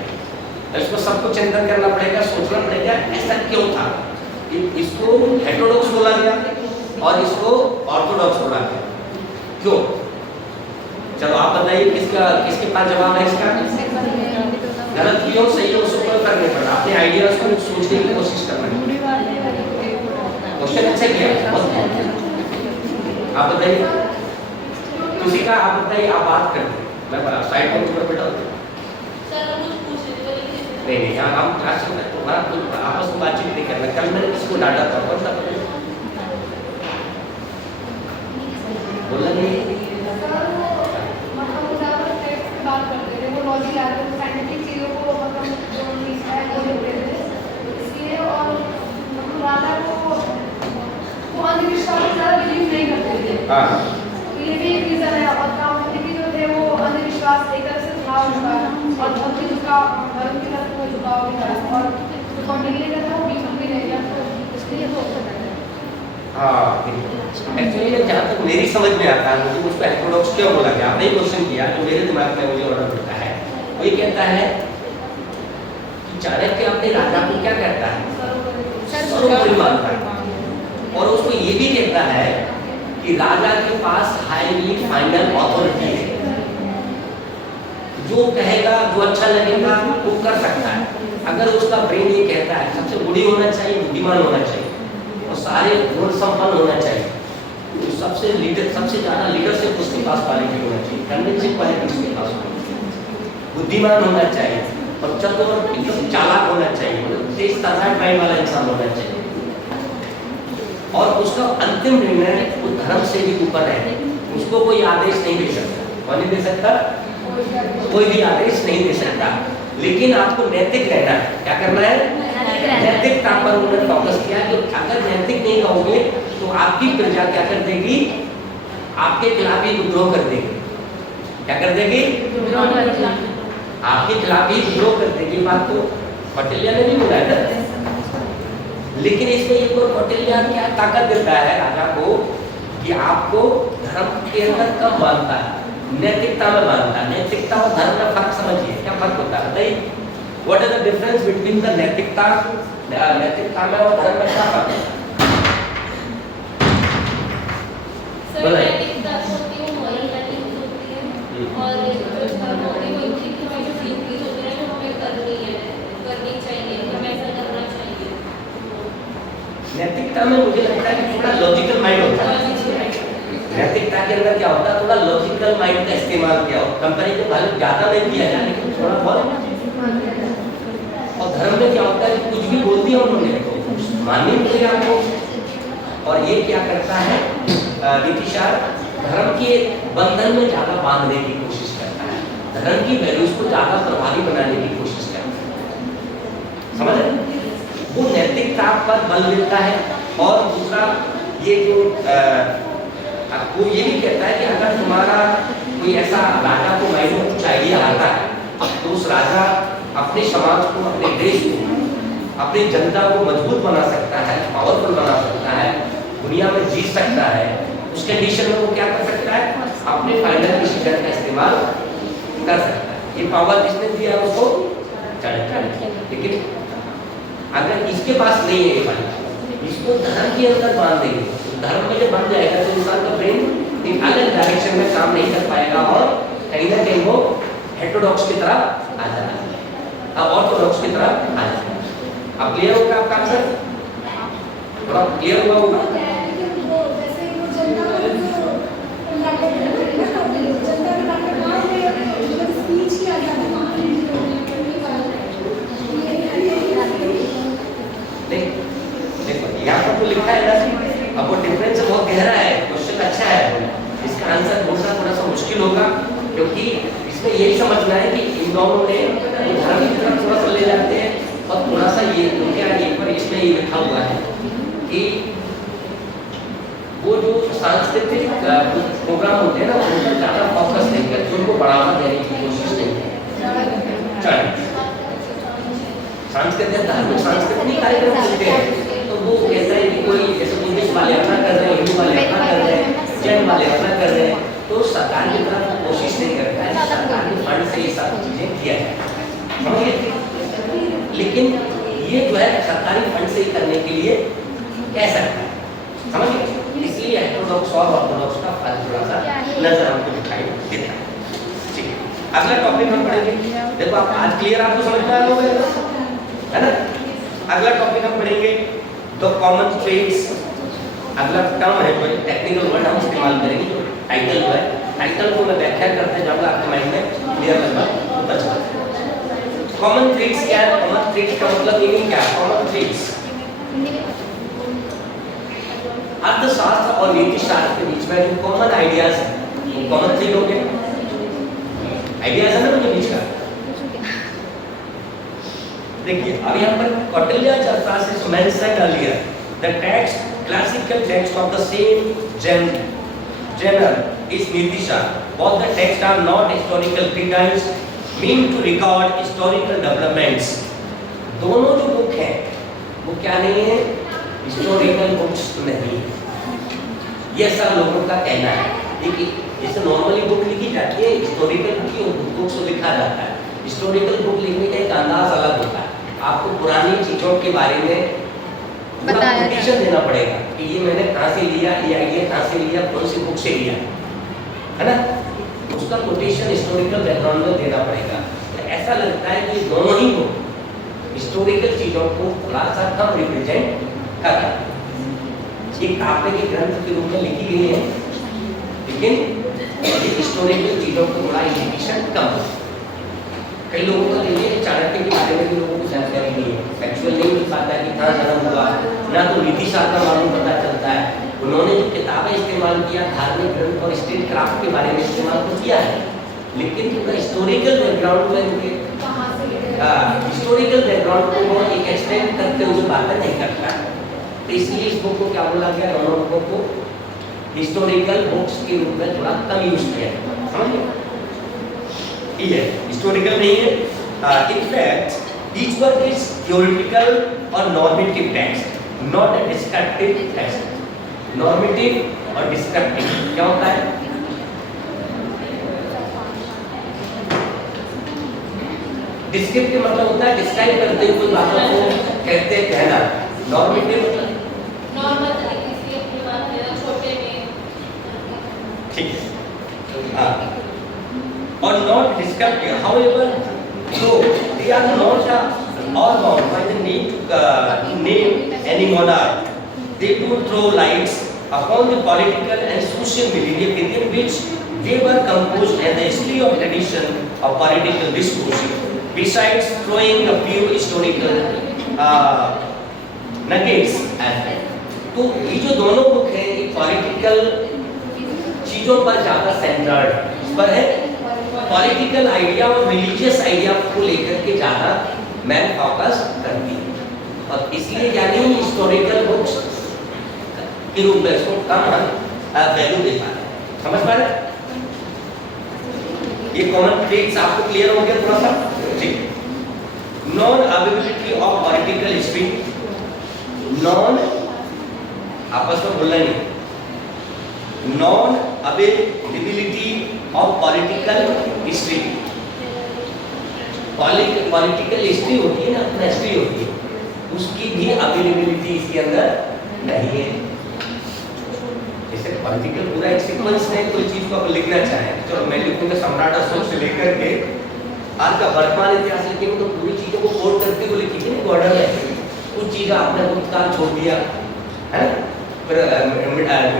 इसको सबको चिंतन करना पड़ेगा, सोचना पड़ेगा ऐसा क्यों था। इसको हेटेरोडॉक्स बोला गया और इसको ऑर्थोडॉक्स बोला गया, क्यों? चलो आप बताइए, किसके पास जवाब है इसका? गलत भी हो सही हो उसको कोई फर्क नहीं पड़ता, अपने आइडियाज को सोचने की कोशिश करना है। क्वेश्चन अच्छा किया, आप बताइए किसी का, आप बताइए, आप बात करते मैं साइड पर बैठा हूँ। नहीं हम क्लास में आपस में बातचीत नहीं करना। कल मैंने किसी को डांटा था, कौन सा बोला नहीं? बात करते थे, वो लॉजिक साइंटिफिक चीज़ों को मतलब जो है वो लेते थे, इसलिए और राजा को अंधविश्वास में ज़्यादा बिलीव नहीं करते थे। तो ये भी एक रीज़न है। और कामोदी जो थे वो अंधविश्वास एक तरह से था उनका, और धर्म की तरफ वो झुकाव भी था, और कौटिल्य का था वो बिल्कुल भी नहीं था, तो इसलिए वो हाँ, एक्चुअली जहाँ तक मेरी समझ में आता है, मुझे उसको हेटेरोडॉक्स क्यों बोला गया, आपने क्वेश्चन किया जो मेरे दिमाग में मुझे ऑर्डर होता है, वो ये कहता है कि चाणक्य अपने राजा को क्या कहता है? सर्वोपरि मानता है, और उसको ये भी कहता है कि राजा के पास हाईली फाइनल अथॉरिटी है, जो कहेगा जो अच्छा लगेगा वो कर सकता है। अगर उसका ब्रेन ये कहता है सबसे बुद्धि होना चाहिए, बुद्धिमान होना चाहिए और सारे गुण संपन्न होना चाहिए, तो सबसे ज़्यादा लीडरशिप उसके पास क्वालिटी होना चाहिए, कन्विंसिंग क्वालिटी उसके पास होनी चाहिए, बुद्धिमान होना चाहिए और चतुर एकदम चालाक होना चाहिए, मतलब तेज तर्रार माइंड वाला इंसान होना चाहिए, और उसका अंतिम निर्णय वो धर्म से भी ऊपर है, उसको कोई आदेश नहीं दे सकता। कौन नहीं दे सकता? कोई भी आदेश नहीं दे सकता, लेकिन आपको नैतिक रहना है। क्या करना है? नैतिकता पर उन्होंने फोकस किया कि अगर नैतिक नहीं रहोगे तो आपकी प्रजा क्या कर देगी? आपके खिलाफ ही विद्रोह कर देगी। क्या कर देगी? आपके खिलाफ ही विद्रोह कर देगी। बात तो कौटिल्य ने भी बोला है ना, लेकिन इसमें एक और कौटिल्य क्या ताकत देता है राजा को कि आपको धर्म के अंदर कब मानता है? नैतिकता में मानता है। नैतिकता और धर्म का फर्क समझिए, क्या फर्क होता है बताइए? What is the difference between the नैतिकता में और धर्म में क्या फर्क है? नैतिकता होती है मॉरल वैल्यूज होती है, और जो धर्म होती है वो इनकी हमें जो थिंकिंग होती है जो हमें करनी चाहिए, हमें ऐसा करना चाहिए। नैतिकता में मुझे लगता है कि थोड़ा लॉजिकल माइंड होता है। नैतिकता के अंदर क्या होता है? थोड़ा लॉजिकल माइंड का इस्तेमाल किया हो, कंपैरिजन भले ज़्यादा नहीं किया जाए लेकिन थोड़ा बहुत। और धर्म में क्या होता है? कुछ भी बोल दिया उन्होंने तो माननी पड़ेगी आपको। और ये क्या करता है नीतिशार? धर्म के बंधन में ज़्यादा बांधने की कोशिश करता है, धर्म की वैल्यूज को ज़्यादा प्रभावी बनाने की कोशिश करता है। समझ रहे? वो नैतिकता पर बल देता है। और दूसरा ये जो वो ये भी कहता है कि अगर तुम्हारा कोई ऐसा राजा को माइंड में कुछ आइडिया आता है तो उस राजा अपने समाज को, अपने देश को, अपनी जनता को मजबूत बना सकता है, पावरफुल बना सकता है, दुनिया में जीत सकता है। उस कंडीशन में वो क्या कर सकता है? अपने फाइनल डिसीजन का इस्तेमाल कर सकता है। ये पावर जिसने दिया उसको चाणक्य। लेकिन अगर इसके पास नहीं है ये वाली, इसको धर्म के अंदर बांध देंगे, धर्म में जब बन जाएगा तो इंसान का ब्रेन एक अलग डायरेक्शन में काम नहीं कर पाएगा और कहीं ना कहीं वो हेटेरोडॉक्स की तरफ आ जाएगा, अब ऑर्थोडॉक्स की तरफ आ जाएगा। अब क्लियर होगा आपका आंसर? थोड़ा क्लियर हुआ होगा? लेकिन वो जैसे वो जनता को जो नाटक करते हैं ना, जनता के नाटक में स्पीच किया जाता है वहाँ देखो यहाँ पर तो लिखा है ना, अब वो डिफरेंस बहुत गहरा है, क्वेश्चन अच्छा है, इसका आंसर थोड़ा सा मुश्किल होगा क्योंकि इसमें यही समझना है कि इन दोनों ने धर्म की तरफ थोड़ा सा ले जाते हैं और थोड़ा सा ये क्या एक पर इसमें ये लिखा हुआ है कि वो जो सांस्कृतिक प्रोग्राम होते हैं ना उन पर ज़्यादा फोकस नहीं करते, उनको बढ़ावा देने की कोशिश नहीं करते। सांस्कृतिक धार्मिक सांस्कृतिक कार्यक्रम होते हैं तो वो कहता है कि कोई जैसे बुद्धिस्ट वाले अपना कर रहे हैं, हिंदू वाले अपना कर रहे हैं, जैन वाले अपना कर रहे हैं, तो सरकार की तरफ कोशिश नहीं करता है सरकार के फंड से ये सब चीज़ें किया जाए, समझिए। लेकिन ये जो है सरकारी फंड से ही करने के लिए कह सकता है, समझिए। इसलिए हेटेरोडॉक्स और ऑर्थोडॉक्स का फर्क थोड़ा सा नजर हमको दिखाई देता है। ठीक है, अगला टॉपिक हम पढ़ेंगे। देखो आप आज क्लियर आपको समझ में आ रहा होगा, है ना? अगला टॉपिक हम पढ़ेंगे द कॉमन ट्रेड्स। अगला टर्म है जो टेक्निकल वर्ड हम इस्तेमाल करेंगे, जो टाइटल है, टाइटल को मैं व्याख्या करते जाऊंगा, आपके माइंड में क्लियर लगभग होता चला। कॉमन ट्रेड्स क्या है? कॉमन ट्रेड्स का मतलब मीनिंग क्या है? कॉमन ट्रेड्स अर्थशास्त्र और नीति शास्त्र के बीच में जो कॉमन आइडियाज है, कॉमन ट्रेड हो गए, आइडियाज है ना उनके बीच का। देखिए अब यहाँ पर कौटिल्यज अर्थशास्त्र mentioned earlier the text classical text of the same genre is Nitisha. Both the texts are not historical treatises meant to record historical developments। दोनों जो बुक हैं वो क्या नहीं है? हिस्टोरिकल बुक्स नहीं। ये सब लोगों का कहना है। देखिए जैसे नॉर्मली बुक लिखी जाती है, हिस्टोरिकल बुक्स को लिखा जाता है। हिस्टोरिकल बुक लिखने का एक अंदाज अलग होता है, आपको पुरानी चीज़ों के बारे में कोटेशन देना पड़ेगा कि ये मैंने कहाँ से लिया, ये आइडिया कहाँ से लिया, कौन सी बुक से लिया, है ना? उसका कोटेशन हिस्टोरिकल बैकग्राउंड में देना पड़ेगा। तो ऐसा लगता है कि दोनों ही बुक हिस्टोरिकल चीज़ों को थोड़ा सा कम रिप्रेजेंट कर रहा है। ये काव्य के ग्रंथ के रूप में लिखी गई है, लेकिन हिस्टोरिकल चीज़ों को थोड़ा इंडिकेशन कम है। कई लोगों को देखिए चाणक्य के बारे में भी लोगों को जानकारी नहीं है, फैक्चुअल नहीं मिल पाता कि कहाँ जन्म हुआ, ना तो नीति शास्त्र का मालूम पता चलता है। उन्होंने जो किताबें इस्तेमाल किया, धार्मिक ग्रंथ और स्टेट क्राफ्ट के बारे में इस्तेमाल तो किया है, लेकिन पूरा हिस्टोरिकल बैकग्राउंड में उनके हिस्टोरिकल बैकग्राउंड को वो एक एक्सप्लेन करते हुए बातें नहीं करता है। तो इसलिए इस बुक को क्या बोला गया? दोनों बुकों को हिस्टोरिकल बुक्स के रूप में थोड़ा कम यूज किया है, समझ ये हिस्टोरिकल नहीं है। In fact each work is theoretical और normative text, not a descriptive text. Normative और डिस्क्रिप्टिव क्या होता है? डिस्क्रिप्टिव मतलब होता है डिस्क्राइब करते हुए बातों को कहते कहना। नॉर्मेटिव नॉर्मल तरीके से अपनी बात कहना, छोटे में। ठीक है, हाँ। और not descriptive, however, though they are not all bound by the need to name any monarch, they do throw lights upon the political and social milieu within which they were composed and the history of tradition of political discourse, besides throwing a few historical nuggets at them। तो ये जो दोनों book हैं ये political चीज़ों पर ज़्यादा centred पर है, पॉलिटिकल आइडिया और रिलीजियस आइडिया को लेकर के ज़्यादा मैन फोकस करती है, और इसलिए यानी हिस्टोरिकल बुक्स के रूप में इसको कम वैल्यू दे पा रहे हैं। समझ पा रहे? ये कॉमन ट्रेड्स आपको क्लियर हो गया थोड़ा सा? ठीक। Non availability of political history, non आपस में बोलना नहीं, non availability of political history. Political history होती है ना, अपना हिस्ट्री होती है, उसकी भी अवेलेबिलिटी इसके अंदर नहीं है। जैसे पॉलिटिकल पूरा एक सीक्वेंस में कोई चीज को आप लिखना चाहें, चलो मैं लिखूंगा सम्राट अशोक से लेकर के आज का वर्तमान इतिहास लिखेंगे तो पूरी चीजों को कोड करते हुए लिखेंगे ना ऑर्डर में। कुछ चीजें आपने भूतकाल छोड़ दिया है, फिर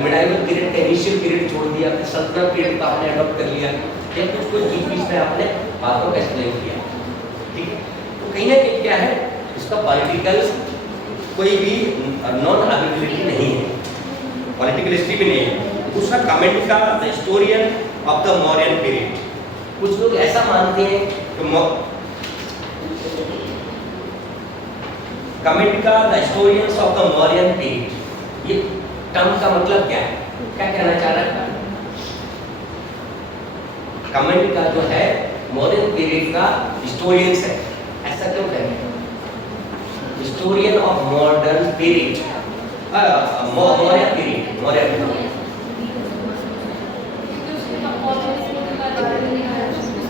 मिडाइवल पीरियड का इनिशियल पीरियड छोड़ दिया, फिर सल्तनत पीरियड का आपने अडॉप्ट कर लिया, या कुछ बीच बीच में आपने बातों का एक्सप्लेन किया। ठीक है, तो कहीं ना कहीं क्या है, इसका पॉलिटिकल कोई भी नॉन एबिलिटी नहीं है, पॉलिटिकल हिस्ट्री भी नहीं है। दूसरा कमेंट का the historian of the Mauryan period. कुछ लोग ऐसा मानते हैं कि कमेंट का the historians of the Mauryan period, ये टर्म का मतलब क्या है, क्या कहना चाह रहा है? कमेंट का जो है मौर्यन पीरियड का हिस्टोरियंस है, ऐसा क्यों कहेंगे? Historian of modern period, Maurya period, Maurya period.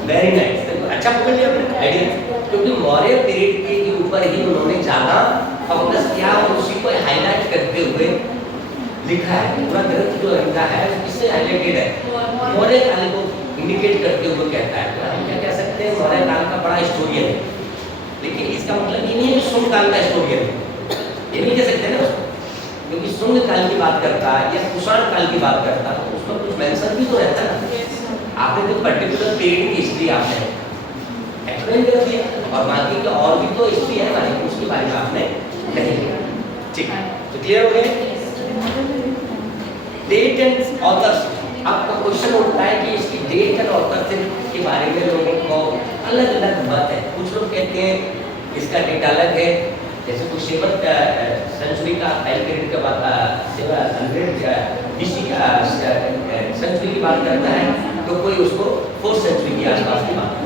Very nice, अच्छा पकड़ लिया आपने आइडिया, क्योंकि मौर्य पीरियड के ऊपर ही उन्होंने ज्यादा फोकस किया और उसी को हाईलाइट करते हुए लिखा है। पूरा ग्रंथ जो लिखा है इससे हाईलाइटेड है, मौर्य काल को इंडिकेट करते हुए कहता है। तो हम क्या कह सकते हैं, मौर्य काल का बड़ा हिस्टोरियन है, लेकिन इसका मतलब ये नहीं है कि सुंग काल का हिस्टोरियन है, ये नहीं कह सकते ना, क्योंकि सुंग काल की बात करता है या कुषाण काल की बात करता है तो उसमें कुछ मेंशन भी तो रहता है ना। आपने जो पर्टिकुलर पीरियड की हिस्ट्री आपने एक्सप्लेन कर दिया, और बाकी के और भी तो हिस्ट्री है हमारी, उसके बारे में आपने नहीं किया। ठीक है, तो क्लियर हो गए? डेट एंड ऑथर्स, आपका क्वेश्चन उठता है कि इसकी डेट एंड ऑथरशिप के बारे में लोगों को अलग अलग मत है। कुछ लोग कहते हैं इसका डेट अलग है, जैसे कुछ 7th सेंचुरी का टाइम पीरियड के बाद 700 BC का सेंचुरी की बात करता है, तो कोई उसको 4th सेंचुरी के आसपास की बात करता है।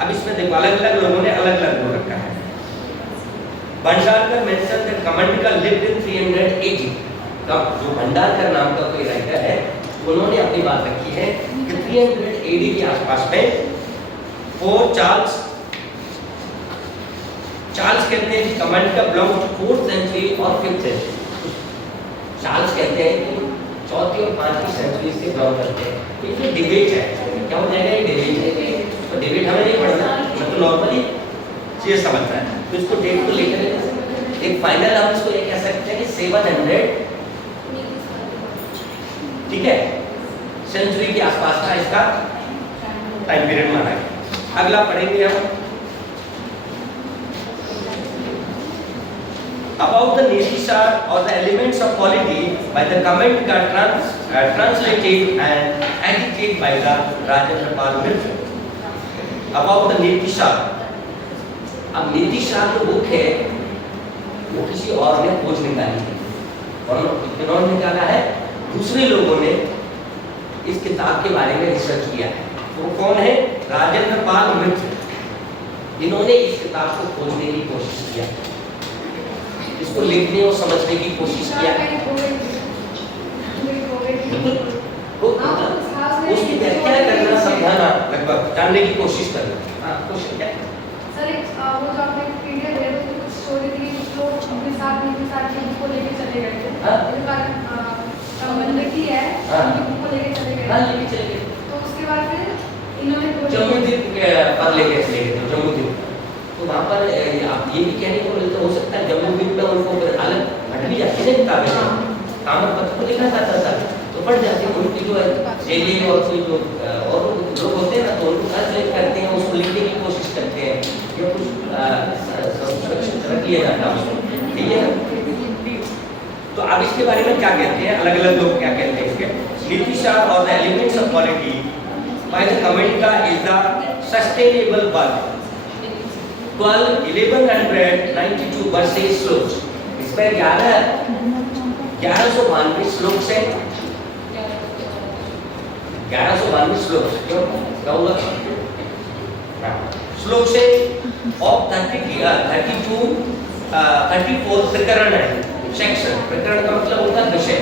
अब इसमें देखो अलग अलग लोगों ने अलग अलग वो रखा है। Bhandarkar mention that Kamandaka lived in 300 AD, जो भंडारकर नाम का कोई राइटर है उन्होंने अपनी बात रखी है कि 300 AD के आसपास में चार्ल्स कहते हैं कि कमेंटिका बिलोंग्स टू 4th सेंचुरी और 5th सेंचुरी। चार्ल्स कहते हैं कि 4th और 5वीं सेंचुरी से बिलोंग करते हैं। तो ये डिबेट है, क्या हो जाएगा ये डिबेट है, तो डिबेट हमें नहीं पढ़ना, मैं तो नॉर्मली चीज समझता है। तो इसको डेट को लेकर एक फाइनल हम इसको ये कह सकते हैं कि 700, ठीक है, सेंचुरी के आसपास का इसका टाइम पीरियड माना है। अगला पढ़ेंगे हम about the nature or the elements of polity by the Kamentka translated and edited by the Rajendra Pal Mitra. About the Nitisha, अब नीतिशार जो बुक है वो किसी और ने खोज निकाली है, और इन्होंने निकाला है, दूसरे लोगों ने इस किताब के बारे में रिसर्च किया है। वो कौन है? राजेंद्र पाल मित्र। इन्होंने इस किताब को खोजने की कोशिश किया, इसको लिखने और समझने की कोशिश किया। उसकी व्याख्या करना, समझाना, लगभग जानने की कोशिश करना। हाँ, क्वेश्चन क्या? सर एक वो जो आपने पीरियड है तो कुछ स्टोरी थी, कुछ लोग अपने साथ की बुक को लेके चले गए थे। हाँ। इस बार संबंधित है, हाँ। उनकी बुक को लेके चले गए। हाँ, लेके चले गए। तो उसके बाद फिर इन्होंने जम्मूद्वीप पर लेके चले गए थे, जम्मूद्वीप। तो वहाँ पर आप ये भी कहने को मिलता हो सकता है जम्मूद्वीप में उनको अलग हट भी जाती है किताबें, ताम्रपत्र को लिखा जाता था तो पढ़ जाती है। उनकी जो है जेली और कोई जो और लोग होते हैं ना, तो उनको ट्रांसलेट करते हैं, उसको लिखने की कोशिश करते हैं, या कुछ सुरक्षित रख लिया जाता है उसको, ठीक है। तो अब इसके बारे में क्या कहते हैं, अलग अलग लोग क्या कहते हैं इसके? नीतिशा और the elements of polity by the Kamandaka is the sustainable work 1192 verses shloka. इसमें 1192 श्लोक से 1192 श्लोक, क्यों क्या हुआ? श्लोक से ऑफ 34 प्रकरण है, सेक्शन। प्रकरण का मतलब होता है विषय।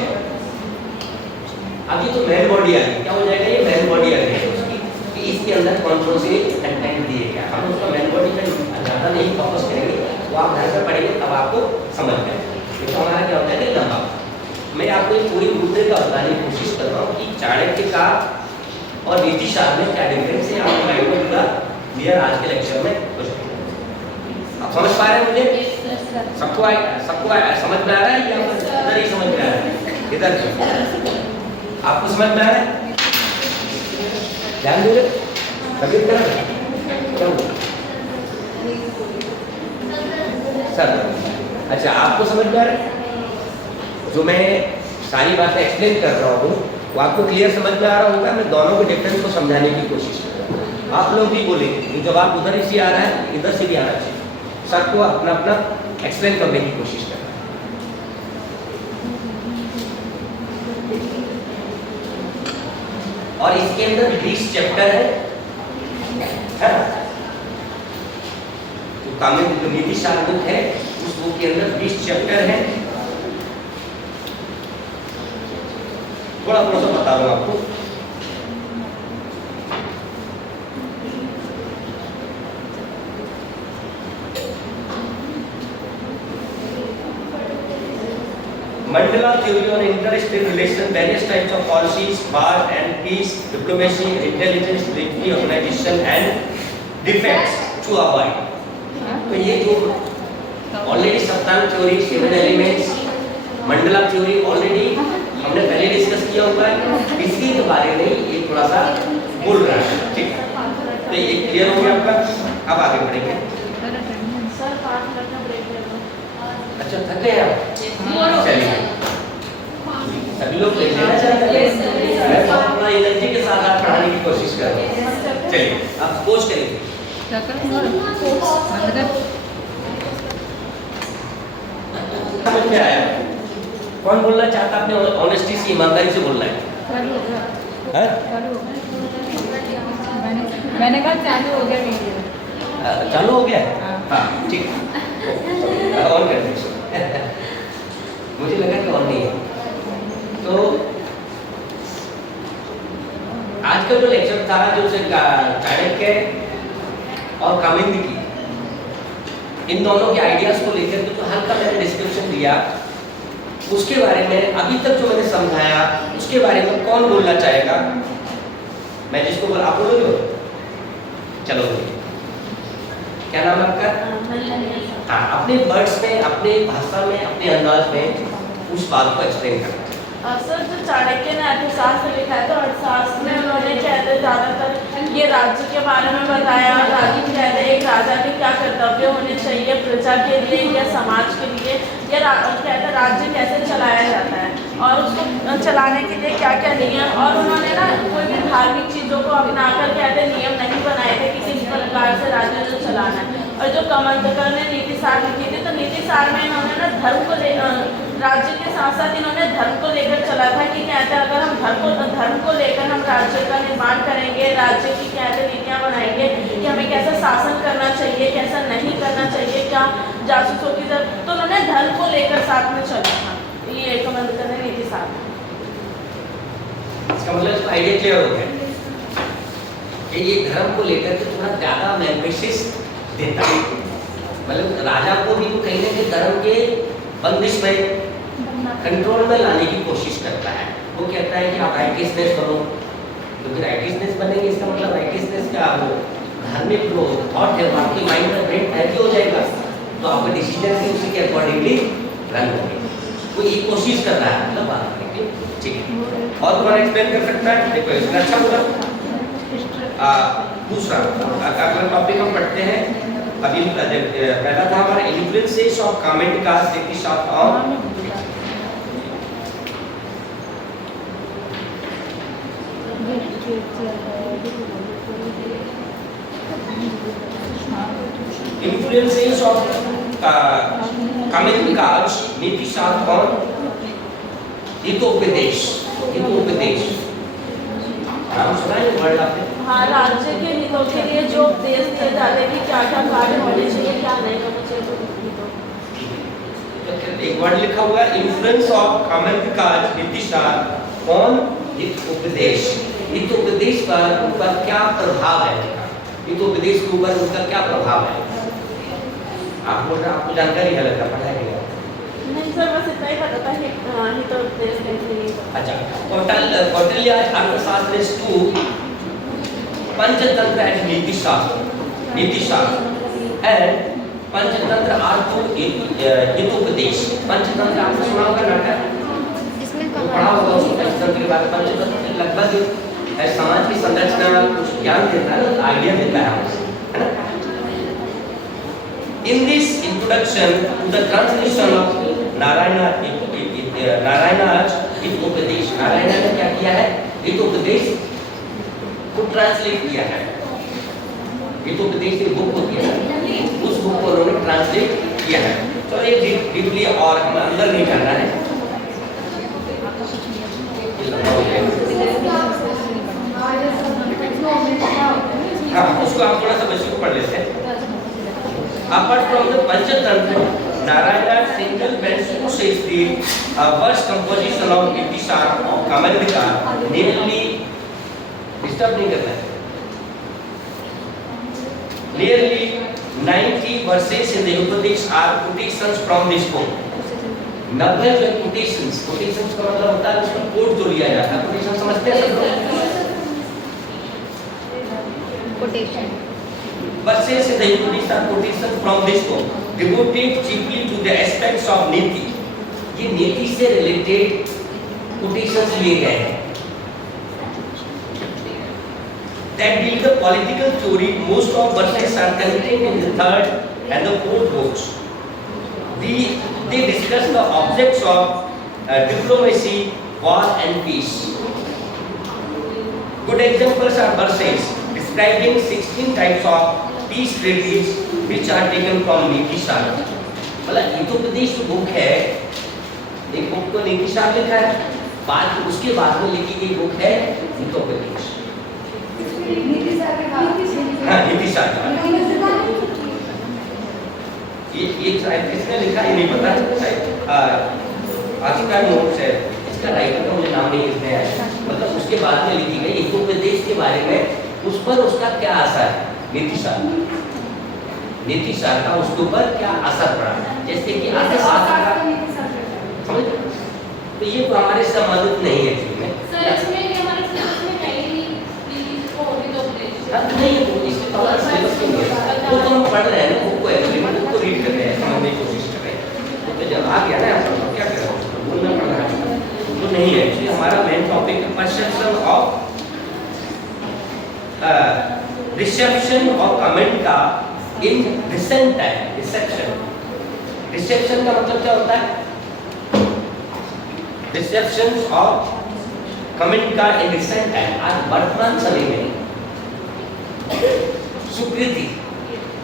अब ये तो मेन बॉडी आ गई, क्या हो जाएगा? ये मेन बॉडी आ गई उसकी, कि इसके अंदर कौन कौन से कंटेंट दिए गए। हम उसका मेन बॉडी का ज़्यादा नहीं फोकस करेंगे, वो आप घर में पढ़ेंगे तब आपको समझ में आएगा। तो हमारा क्या होता है कि लंबा, मैं आपको आपको ये पूरी रूपरेखा बताने की कोशिश कर रहा हूँ कि चाणक्य का और नीति शास्त्र में क्या डिफरेंस है। आपको लाइट में पूरा क्लियर आज के लेक्चर में कुछ आप समझ पा रहे हैं मुझे? सबको समझ में आ रहा है या इधर ही समझ में आ रहा है? इधर आपको समझ में आ रहा है? ध्यान दो तभी सर। अच्छा, आपको समझ में आ रहा है? जो मैं सारी बातें एक्सप्लेन कर रहा हूँ वो आपको क्लियर समझ में आ रहा होगा। मैं दोनों के डिफरेंस को समझाने की कोशिश कर रहा हूँ। आप लोग भी बोलेंगे कि जब आप उधर से आ रहा है इधर से भी आना चाहिए। सबको अपना अपना एक्सप्लेन करने की कोशिश कर रहा है। और इसके अंदर 20 चैप्टर है। तो कामिक नीति शास्त्र बुक है, उस बुक के अंदर 20 चैप्टर है। थोड़ा थोड़ा सा बता रहा हूँ आपको। Mandela theory on interstate relation, various types of policies, war and peace, diplomacy, intelligence, military organization and defense to avoid. तो ये जो already Saptanga theory, 7 elements, Mandala theory already हमने पहले डिस्कस किया हुआ है। इसी के बारे में ये थोड़ा सा बोल रहा है। ठीक है, तो ये क्लियर हो गया आपका। अब आगे बढ़ेंगे। सर 5 मिनट का ब्रेक ले लो। अच्छा, थक गए आप? चलिए, सभी लोग ले लेना चाहते हैं। मैं बहुत अपना एनर्जी के साथ आप पढ़ाने की कोशिश कर रहा हूँ। चलिए, आप कोच करेंगे। समझ में आया? कौन बोलना चाहता है? अपने ऑनेस्टी से, ईमानदारी से बोलना है। मैंने कहा चालू हो गया वीडियो। चालू हो गया? हाँ, ठीक है, ऑन कर दीजिए। मुझे लगा कि ऑन नहीं है। तो आज का जो लेक्चर था, जो चाणक्य और कामिंदी, इन दोनों के आइडियाज को लेकर के जो हल्का मैंने डिस्क्रिप्शन दिया, उसके बारे में अभी तक जो मैंने समझाया, उसके बारे में कौन बोलना चाहेगा? मैं जिसको बोला, आप बोलोगे? चलो, क्या नाम है आपका? हाँ, अपने वर्ड्स में, अपने भाषा में, अपने अंदाज में उस बात को एक्सप्लेन करना। सर, जो चाणक्य ने अर्थशास्त्र लिखा है, तो अर्थशास्त्र में उन्होंने कहते ज़्यादातर ये राज्य के बारे में बताया। राज्य कहते हैं एक राजा के क्या कर्तव्य होने चाहिए प्रजा के लिए या समाज के लिए, या कहते राज्य कैसे चलाया जाता है और उसको चलाने के लिए क्या क्या नियम। और उन्होंने ना कोई भी धार्मिक चीज़ों को अपनाकर कहते नियम नहीं बनाए थे कि किस प्रकार से राज्य को चलाना है। और जो कमंडकर ने नीति सार लिखी थी, तो नीति सार में इन्होंने ना धर्म को राज्य के साथ साथ इन्होंने धर्म को लेकर चला था कि कहते हैं अगर हम धर्म को लेकर हम राज्य का निर्माण करेंगे, राज्य की कहते नीतियाँ बनाएंगे कि हमें कैसा शासन करना चाहिए, कैसा नहीं करना चाहिए, क्या जासूसों की जरूरत, तो उन्होंने धर्म को लेकर साथ में चला था। ये कमंडकर ने नीति सार। इसका मतलब इसका आइडिया क्लियर हो गया कि ये धर्म को लेकर के थोड़ा ज़्यादा एम्फेसिस देता है। मतलब राजा को भी वो कहीं ना कहीं धर्म के बंदिश में, कंट्रोल में लाने की कोशिश करता है। वो कहता है कि आप राइटियसनेस बनो, क्योंकि राइटियसनेस बनेंगे इसका मतलब राइटियसनेस का वो धार्मिक जो थॉट है वो आपके माइंड में ब्रेन हैप्पी हो जाएगा, तो आपका डिसीजन भी उसी के अकॉर्डिंगली रन होंगे। वो ये कोशिश कर रहा है, मतलब बात करेंगे। ठीक है, और कौन एक्सप्लेन कर सकता है? देखो, इसका अच्छा बोला। दूसरा अगला टॉपिक हम पढ़ते हैं। अभी पहला था हमारा इन्फ्लुएंसेस ऑफ कमेंट का नीति शास्त्र ऑन इन्फ्लुएंसेस ऑफ कमेंट का नीति शास्त्र ऑन हितोपदेश। हितोपदेश नाम सुना है वर्ड आपने? हाँ, राज्य के हितों के लिए जो उपदेश दिए जाते हैं कि क्या क्या कार्य होने चाहिए, क्या नहीं होना चाहिए। एक वर्ड लिखा हुआ है, इन्फ्लुएंस ऑफ कमेंट का नीति शास्त्र ऑन हितोपदेश। हितोपदेश पर उनका क्या प्रभाव है? हितोपदेश के ऊपर उनका क्या प्रभाव है? आप बोल रहे, आपको जानकारी है, लग रहा पढ़ाया गया। नहीं सर, बस इतना ही पता था कि हितोपदेश नहीं पता। अच्छा, Kautilya Arthashastra is to Panchatantra and Nitishastra and Panchatantra are to Hitopadesha. Panchatantra आपने सुना होगा नाटक, पढ़ा होगा उसको पंचतंत्र के बारे में। पंचतंत्र लगभग समाज की संरचना कुछ ज्ञान देता है, आइडिया देता है हमसे, है ना। In this introduction to the translation of नारायणाच Hitopadesha, Narayan ने क्या किया है? हितोपदेश को ट्रांसलेट किया है। हितोपदेश एक बुक होती है, उस बुक को उन्होंने ट्रांसलेट किया है। तो ये डीपली और हम अंदर नहीं करना है। हाँ, उसको आप थोड़ा सा बच्चों को पढ़ लेते हैं। Apart from the Panchatantra, Narayana single bends to say the verse composition of Nitisar of Kamandika, nearly disturb नहीं करना है। Nearly 90 verses in the Upadesh are quotations from this book. 90 जो quotations का मतलब होता है उसमें कोट जो लिया जाता है। quotation समझते हैं सब लोग? Quotation. Verses in the Upanishads are quotations from this book, devoted chiefly to the aspects of नीति। ये नीति से related quotations लिए गए हैं। That deal the political theory, most of verses are contained in the third and the fourth books. They discuss the objects of diplomacy, war and peace. Good examples are verses describing 16 types of peace treaties which are taken from नीतिशार। मतलब Hitopadesha book है, एक book तो नीतिशार लिखा है, बाद उसके बाद में लिखी गई बुक है हितोपदेश। हाँ, नीतिशार ये किसने लिखा ये नहीं पता, आखिरकार नोट्स है, इसका राइटर का मुझे नाम नहीं लिखना है। मतलब उसके बाद में लिखी गई हितोपदेश के बारे में, उस पर उसका क्या असर है, नीतिशार का उसके ऊपर क्या असर पड़ा, जैसे कि अर्थशास्त्र का, समझ? तो ये तो हमारे संबंधित नहीं है इसमें। सर इसमें ये हमारे सिलेबस में है ही नहीं, प्लीज वो हितोपदेश नहीं है, वो इसके तो हमारे सिलेबस में नहीं है। वो तो हम पढ़ रहे हैं ना, बुक को एक्चुअली बुक को रीड कर रहे हैं, समझने की कोशिश कर रहे हैं। तो जब आ गया ना आप क्या कर रहे हो, बोलना पड़ रहा है तो नहीं है। एक्चुअली हमारा मेन टॉपिक है परसेप्शन ऑफ रिसेप्शन और कमेंट का इन रिसेंट टाइम। रिसेप्शन का मतलब क्या होता है? रिसेप्शन ऑफ कमेंट का इन रिसेंट टाइम, आज वर्तमान समय में स्वीकृति।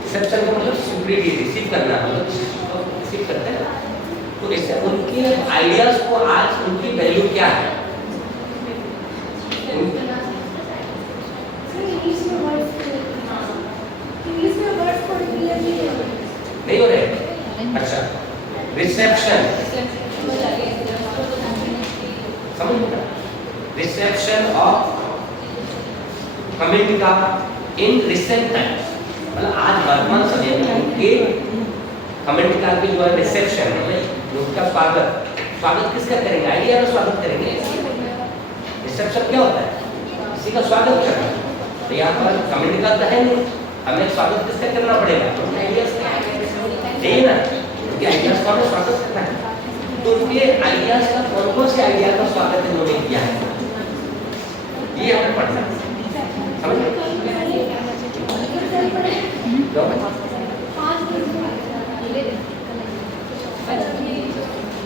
रिसेप्शन का मतलब स्वीकृति, रिसीव करना, मतलब रिसीव करते हैं। तो इससे उनके आइडियाज को आज उनकी वैल्यू क्या है? नहीं हो रहे? अच्छा, रिसेप्शन समझ लो, रिसेप्शन ऑफ कमेंट का इन रिसेंट टाइम, मतलब आज वर्तमान समय में उनके कमेंट का जो है रिसेप्शन, मतलब उनका स्वागत किसका करेंगे? आइडिया का स्वागत करेंगे। रिसेप्शन क्या होता है? किसी का स्वागत करना। तो यहाँ पर कमेंट का तो है नहीं, हमें स्वागत किसका करना पड़ेगा? तो आइडियाज का नहीं ना, उनके आइडियाज का हमें स्वागत करना है। तो उनके आइडियाज का कौन से आइडिया का स्वागत इन्होंने किया है, ये हमें पढ़ना है। समझ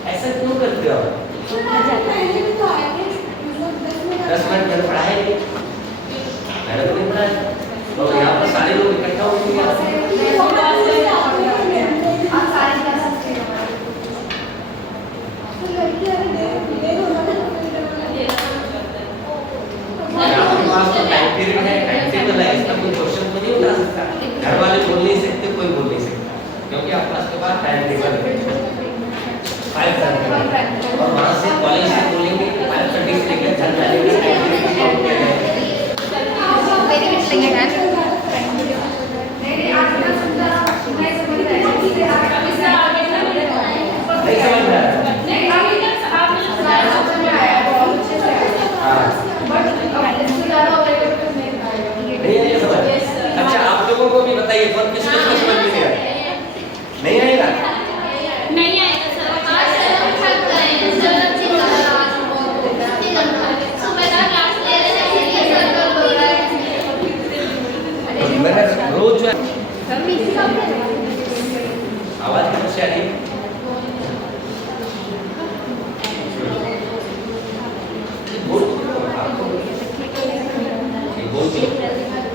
ऐसा क्यों करते हो? 10 मिनट मैंने पढ़ाया नहीं, मैंने तो नहीं पढ़ाया। तो यहाँ पर सारे लोग इकट्ठा हो गए। टाइम पीरियड है, टाइम टेबल है, इसका कोई क्वेश्चन तो नहीं उठा सकता। घर वाले बोल नहीं सकते, कोई बोल नहीं सकता, क्योंकि आपके पास के बाद टाइम टेबल है 5:30 और वहाँ से कॉलेज से बोलेंगे 5:30 से लेकर 10 जाने नहीं समझ में आवाज कहाँ से आ रही है? बोल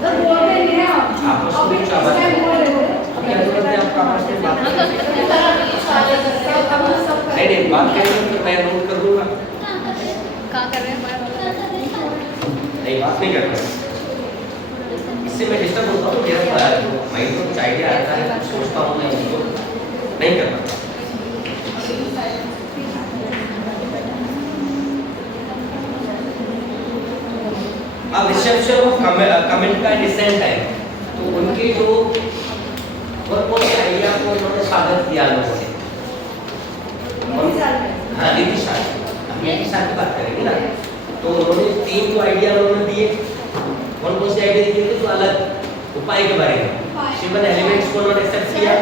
सर बोल रहे हैं आप उसको कुछ आवाज क्या जरूरत है आपका आपस में बात करने की? नहीं बात करेंगे तो मैं नोट कर दूंगा। नहीं बात नहीं करना, इससे मैं डिस्टर्ब होता हूँ, मेरा माइंड में कुछ आइडिया आता है, कुछ सोचता हूँ, मैं उसको नहीं कर पाता। अब रिसेप्शन ऑफ कमेंट का डिसेंट है, तो उनके जो कौन से आइडिया को उन्होंने स्वागत किया लोगों ने? हाँ नीतीश सर, हम नीतीश सर की बात करेंगे ना, तो उन्होंने 3 जो आइडिया उन्होंने दिए, कौन से आइडिया दिए थे? तो अलग उपाय के बारे में 7 एलिमेंट्स को उन्होंने एक्सेप्ट किया,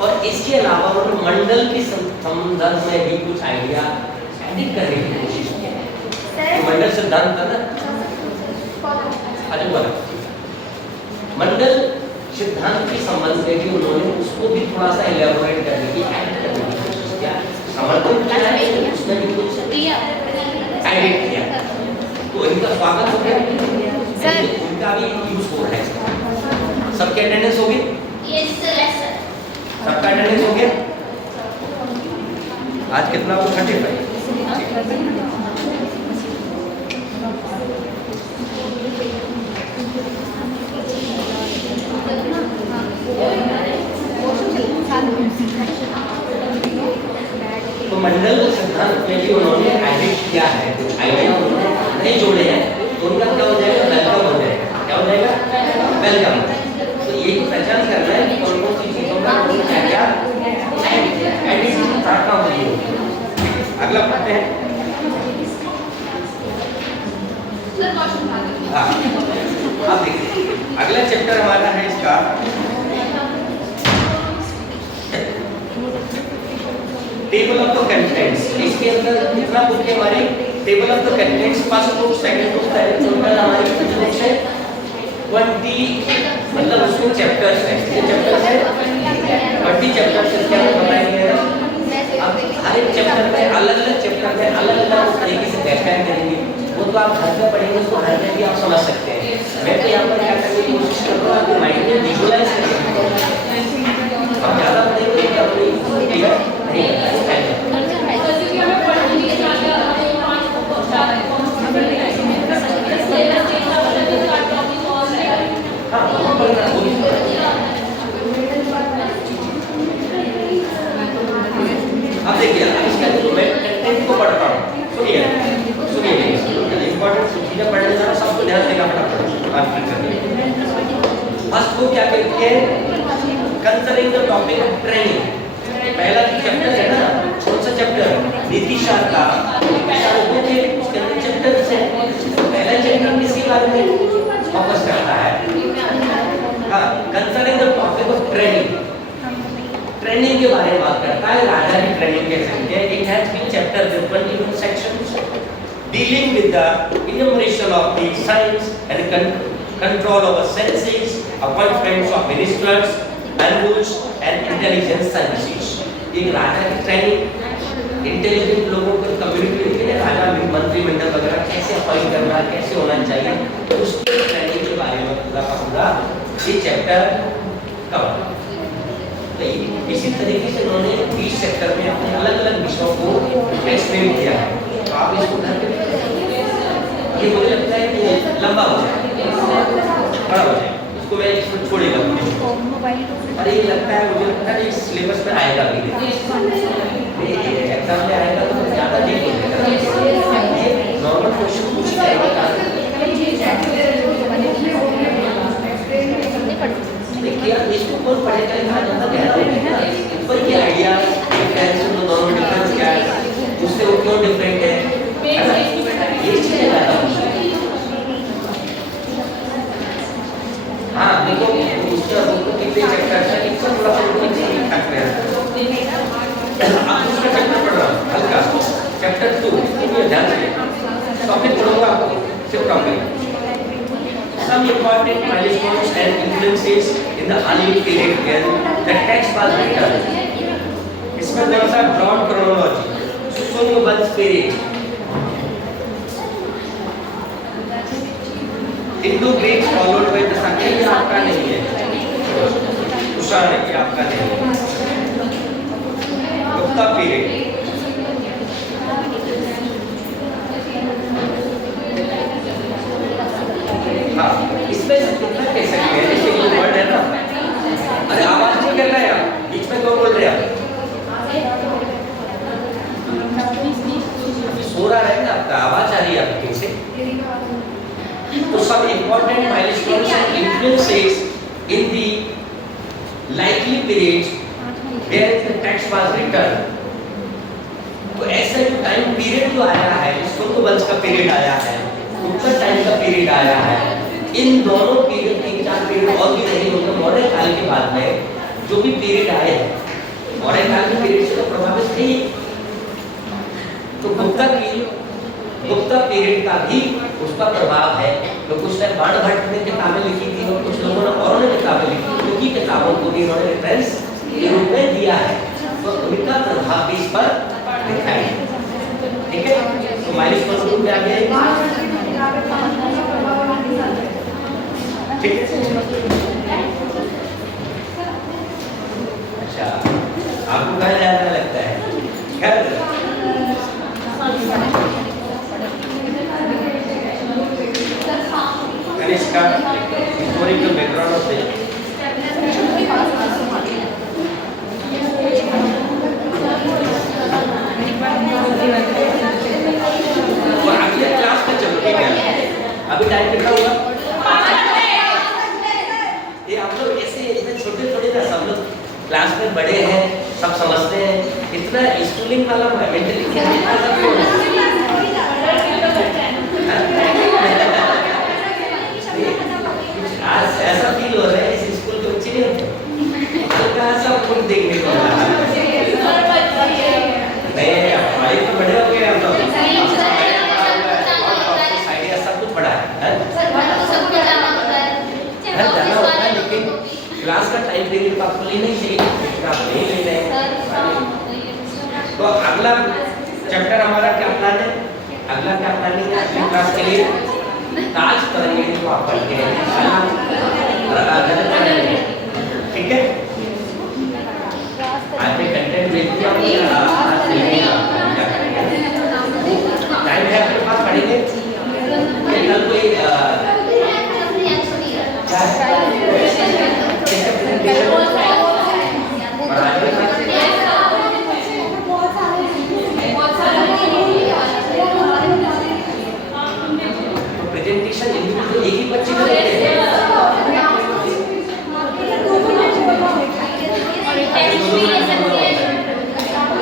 और इसके अलावा उन्होंने मंडल के संदर्भ में भी कुछ आइडिया एडिट करने की कोशिश की। मंडल सिद्धांत था ना, मंडल सिद्धांत के संबंध में भी उन्होंने उसको भी थोड़ा सा इलेबोरेट करने की ऐड करने की कोशिश किया। समर्थन किया है, उसमें भी कुछ एडिट किया, तो इनका स्वागत हो गया सर, उनका भी यूज हो रहा है। सबके अटेंडेंस हो गई? Yes sir. सबका अटेंडेंस हो गया? आज कितना हो? 35। तो मंडल सिद्धांत में भी उन्होंने एडिट किया है, कुछ आइडिया उन्होंने नहीं जोड़े हैं, तो उनका क्या हो जाएगा? वेलकम हो जाएगा। क्या हो जाएगा? वेलकम। तो ये पहचान करना है कि कौन कौन सी चीजों का क्या क्या एडिट करना होगी। अगला पढ़ते हैं। हाँ, अब देखिए अगला चैप्टर हमारा है इसका टेबल ऑफ द कंटेंट्स। इसके अंदर कितना बुक है हमारी? Table of the contents, first book, second book, third book, हमारी कितनी बुक्स है? 20, मतलब उसमें चैप्टर्स है। ये चैप्टर्स है 20 चैप्टर्स इसके अंदर बताए गए हैं। अब हर एक चैप्टर में अलग-अलग चैप्टर में अलग-अलग तरीके से व्याख्यान करेंगे, वो तो आप घर में पढ़ेंगे तो घर में भी आप समझ सकते हैं। मैं तो यहाँ पर क्या करने की कोशिश कर रहा हूँ, आपके माइंड में विजुअलाइज करने की कोशिश। अब ज़्यादा पढ़ेंगे तो अपनी क्लियर नहीं है। अब देखिए इसका जो मैं कंटेंट को पढ़ता हूँ, सुनिए इंपॉर्टेंट चीजें पढ़ने जाना, सबको ध्यान देना पड़ता है। फर्स्ट को क्या कहती है? Concerning the topic of training. पहला चैप्टर है ना, कौन सा चैप्टर? नीतीश सर का बुक है, उसके अंदर चैप्टर्स है। पहला चैप्टर किसके बारे में फोकस करता है? हाँ, concerning the topic of training, training के बारे में बात करता है। राजा की ट्रेनिंग कैसे होती है? It has been chapter with 21 sections dealing with the enumeration of the signs and control of the senses, appointments of ministers, and rules and intelligence services. एक राजा की ट्रेनिंग, इंटेलिजेंट लोगों को कम्युनिकेट के लिए राजा मंत्रिमंडल वगैरह कैसे अपॉइंट करना, कैसे होना चाहिए, उसकी ट्रेनिंग के बारे में पूरा का पूरा ये चैप्टर कवर। इसी तरीके से उन्होंने 20 चैप्टर में अपने अलग-अलग विषयों को एक्सप्लेन किया है। तो आप इसको घर पे ये मुझे लगता है कि लंबा हो जाए, बड़ा हो जाए, इसको मैं इसको छोड़ेगा। अरे ये लगता है, मुझे लगता है इस सिलेबस में आएगा भी नहीं, एग्जाम में आएगा तो ज़्यादा नहीं हो जाएगा। ये नॉर्मल क्वेश्चन पूछी जाएगी। देखिए इसको कौन पढ़ेगा, इतना ज़्यादा गहरा होगा ऊपर की आइडिया दोनों डिफरेंस क्या है, उससे वो क्यों डिफरेंट है, ये चीज़ें ज़्यादा। हाँ देखो उसका कितने चैप्टर है, इसका थोड़ा सा ठीक ठाक है। आप दूसरा चैप्टर पढ़ रहा हूँ हल्का, चैप्टर 2, ध्यान से टॉपिक पढ़ूंगा आपको, सिर्फ topic. Some important milestones and influences in in the early period where the text was written. इसमें कौन सा ब्रॉड क्रोनोलॉजी सुंग वंश period Indo Greek followed by the Shakya, ये आपका नहीं है, कुषाण ये आपका नहीं है। गुप्ता पीरियड हाँ, इसमें से कितना कह सकते हैं, जैसे ये वर्ड है ना, अरे आवाज नहीं कर रहा है आप, बीच में क्यों बोल रहे हैं आप? सो रहा है ना आपका, आवाज आ रही है आपके से। तो सब important milestones and influences in the likely periods where the text was written. तो ऐसा जो टाइम पीरियड जो आया है, सुंग वंश का पीरियड आया है, गुप्ता टाइम का पीरियड आया है, इन दोनों पीरियड, 3-4 पीरियड और भी नहीं होंगे मौर्य काल के बाद में जो भी पीरियड आए हैं, मौर्य काल के पीरियड से तो प्रभावित थे। तो गुप्ता पीरियड का भी उसका प्रभाव है। तो कुछ ने बाण भट्ट ने किताबें लिखी थी और कुछ लोगों ने और ने किताबें लिखी, उनकी किताबों को भी उन्होंने रेफरेंस के रूप में दिया है, तो उनका प्रभाव भी इस पर दिखाई है। ठीक है, तो माइलस्टोन ग्रुप में आ गया, ठीक है। अच्छा, आपको क्या ज्यादा लगता है? क्या इसका हिस्टोरिकल बैकग्राउंड होते हैं। तो अगले क्लास में चलो, ठीक है? अभी टाइम कितना हुआ? ये आप लोग ऐसे इतने छोटे छोटे ना, सब लोग क्लास में बड़े हैं, सब समझते हैं, इतना स्कूलिंग वाला मेंटली आज ऐसा फील हो रहा है इस स्कूल के बच्चे नहीं हल्का सा फूल देखने को मिला है। नहीं, हमारे तो बड़े हो गए हम लोग, आइडिया सब कुछ बड़ा है, जाना होता है, लेकिन क्लास का टाइम पीरियड आपको लेना ही चाहिए, लेकिन आप नहीं ले रहे। तो अगला चैप्टर हमारा क्या प्लान है? अगला क्या प्लानिंग है अगली क्लास के लिए? ताज करेंगे जो आप पढ़ते हैं, ठीक है? आज में कंटेंट देख लिया, टाइम है आपके पास, पढ़ेंगे कल कोई प्रेजेंटेशन एक ही बच्चे को देते हैं।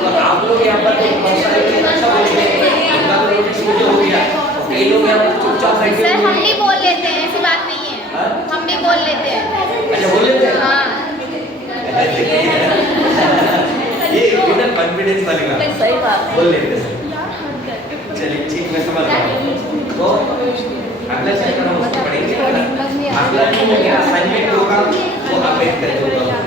तो आप लोग यहाँ पर बहुत सारे अच्छा बोलते हैं, उनका तो नोटिस मुझे हो गया, कई लोग यहाँ पर चुपचाप बैठे सर हम भी बोल लेते हैं, ऐसी बात नहीं है, हम भी बोल लेते हैं। अच्छा, बोल लेते हैं? हाँ। ये बिना कॉन्फिडेंस वाली बात, सही बात है, बोल लेते हैं। चलिए ठीक, मैं समझ रहा हूँ। तो अगला चैप्टर हम उसको पढ़ेंगे। अगला जो मेरा असाइनमेंट होगा वो आप वेट करके होगा।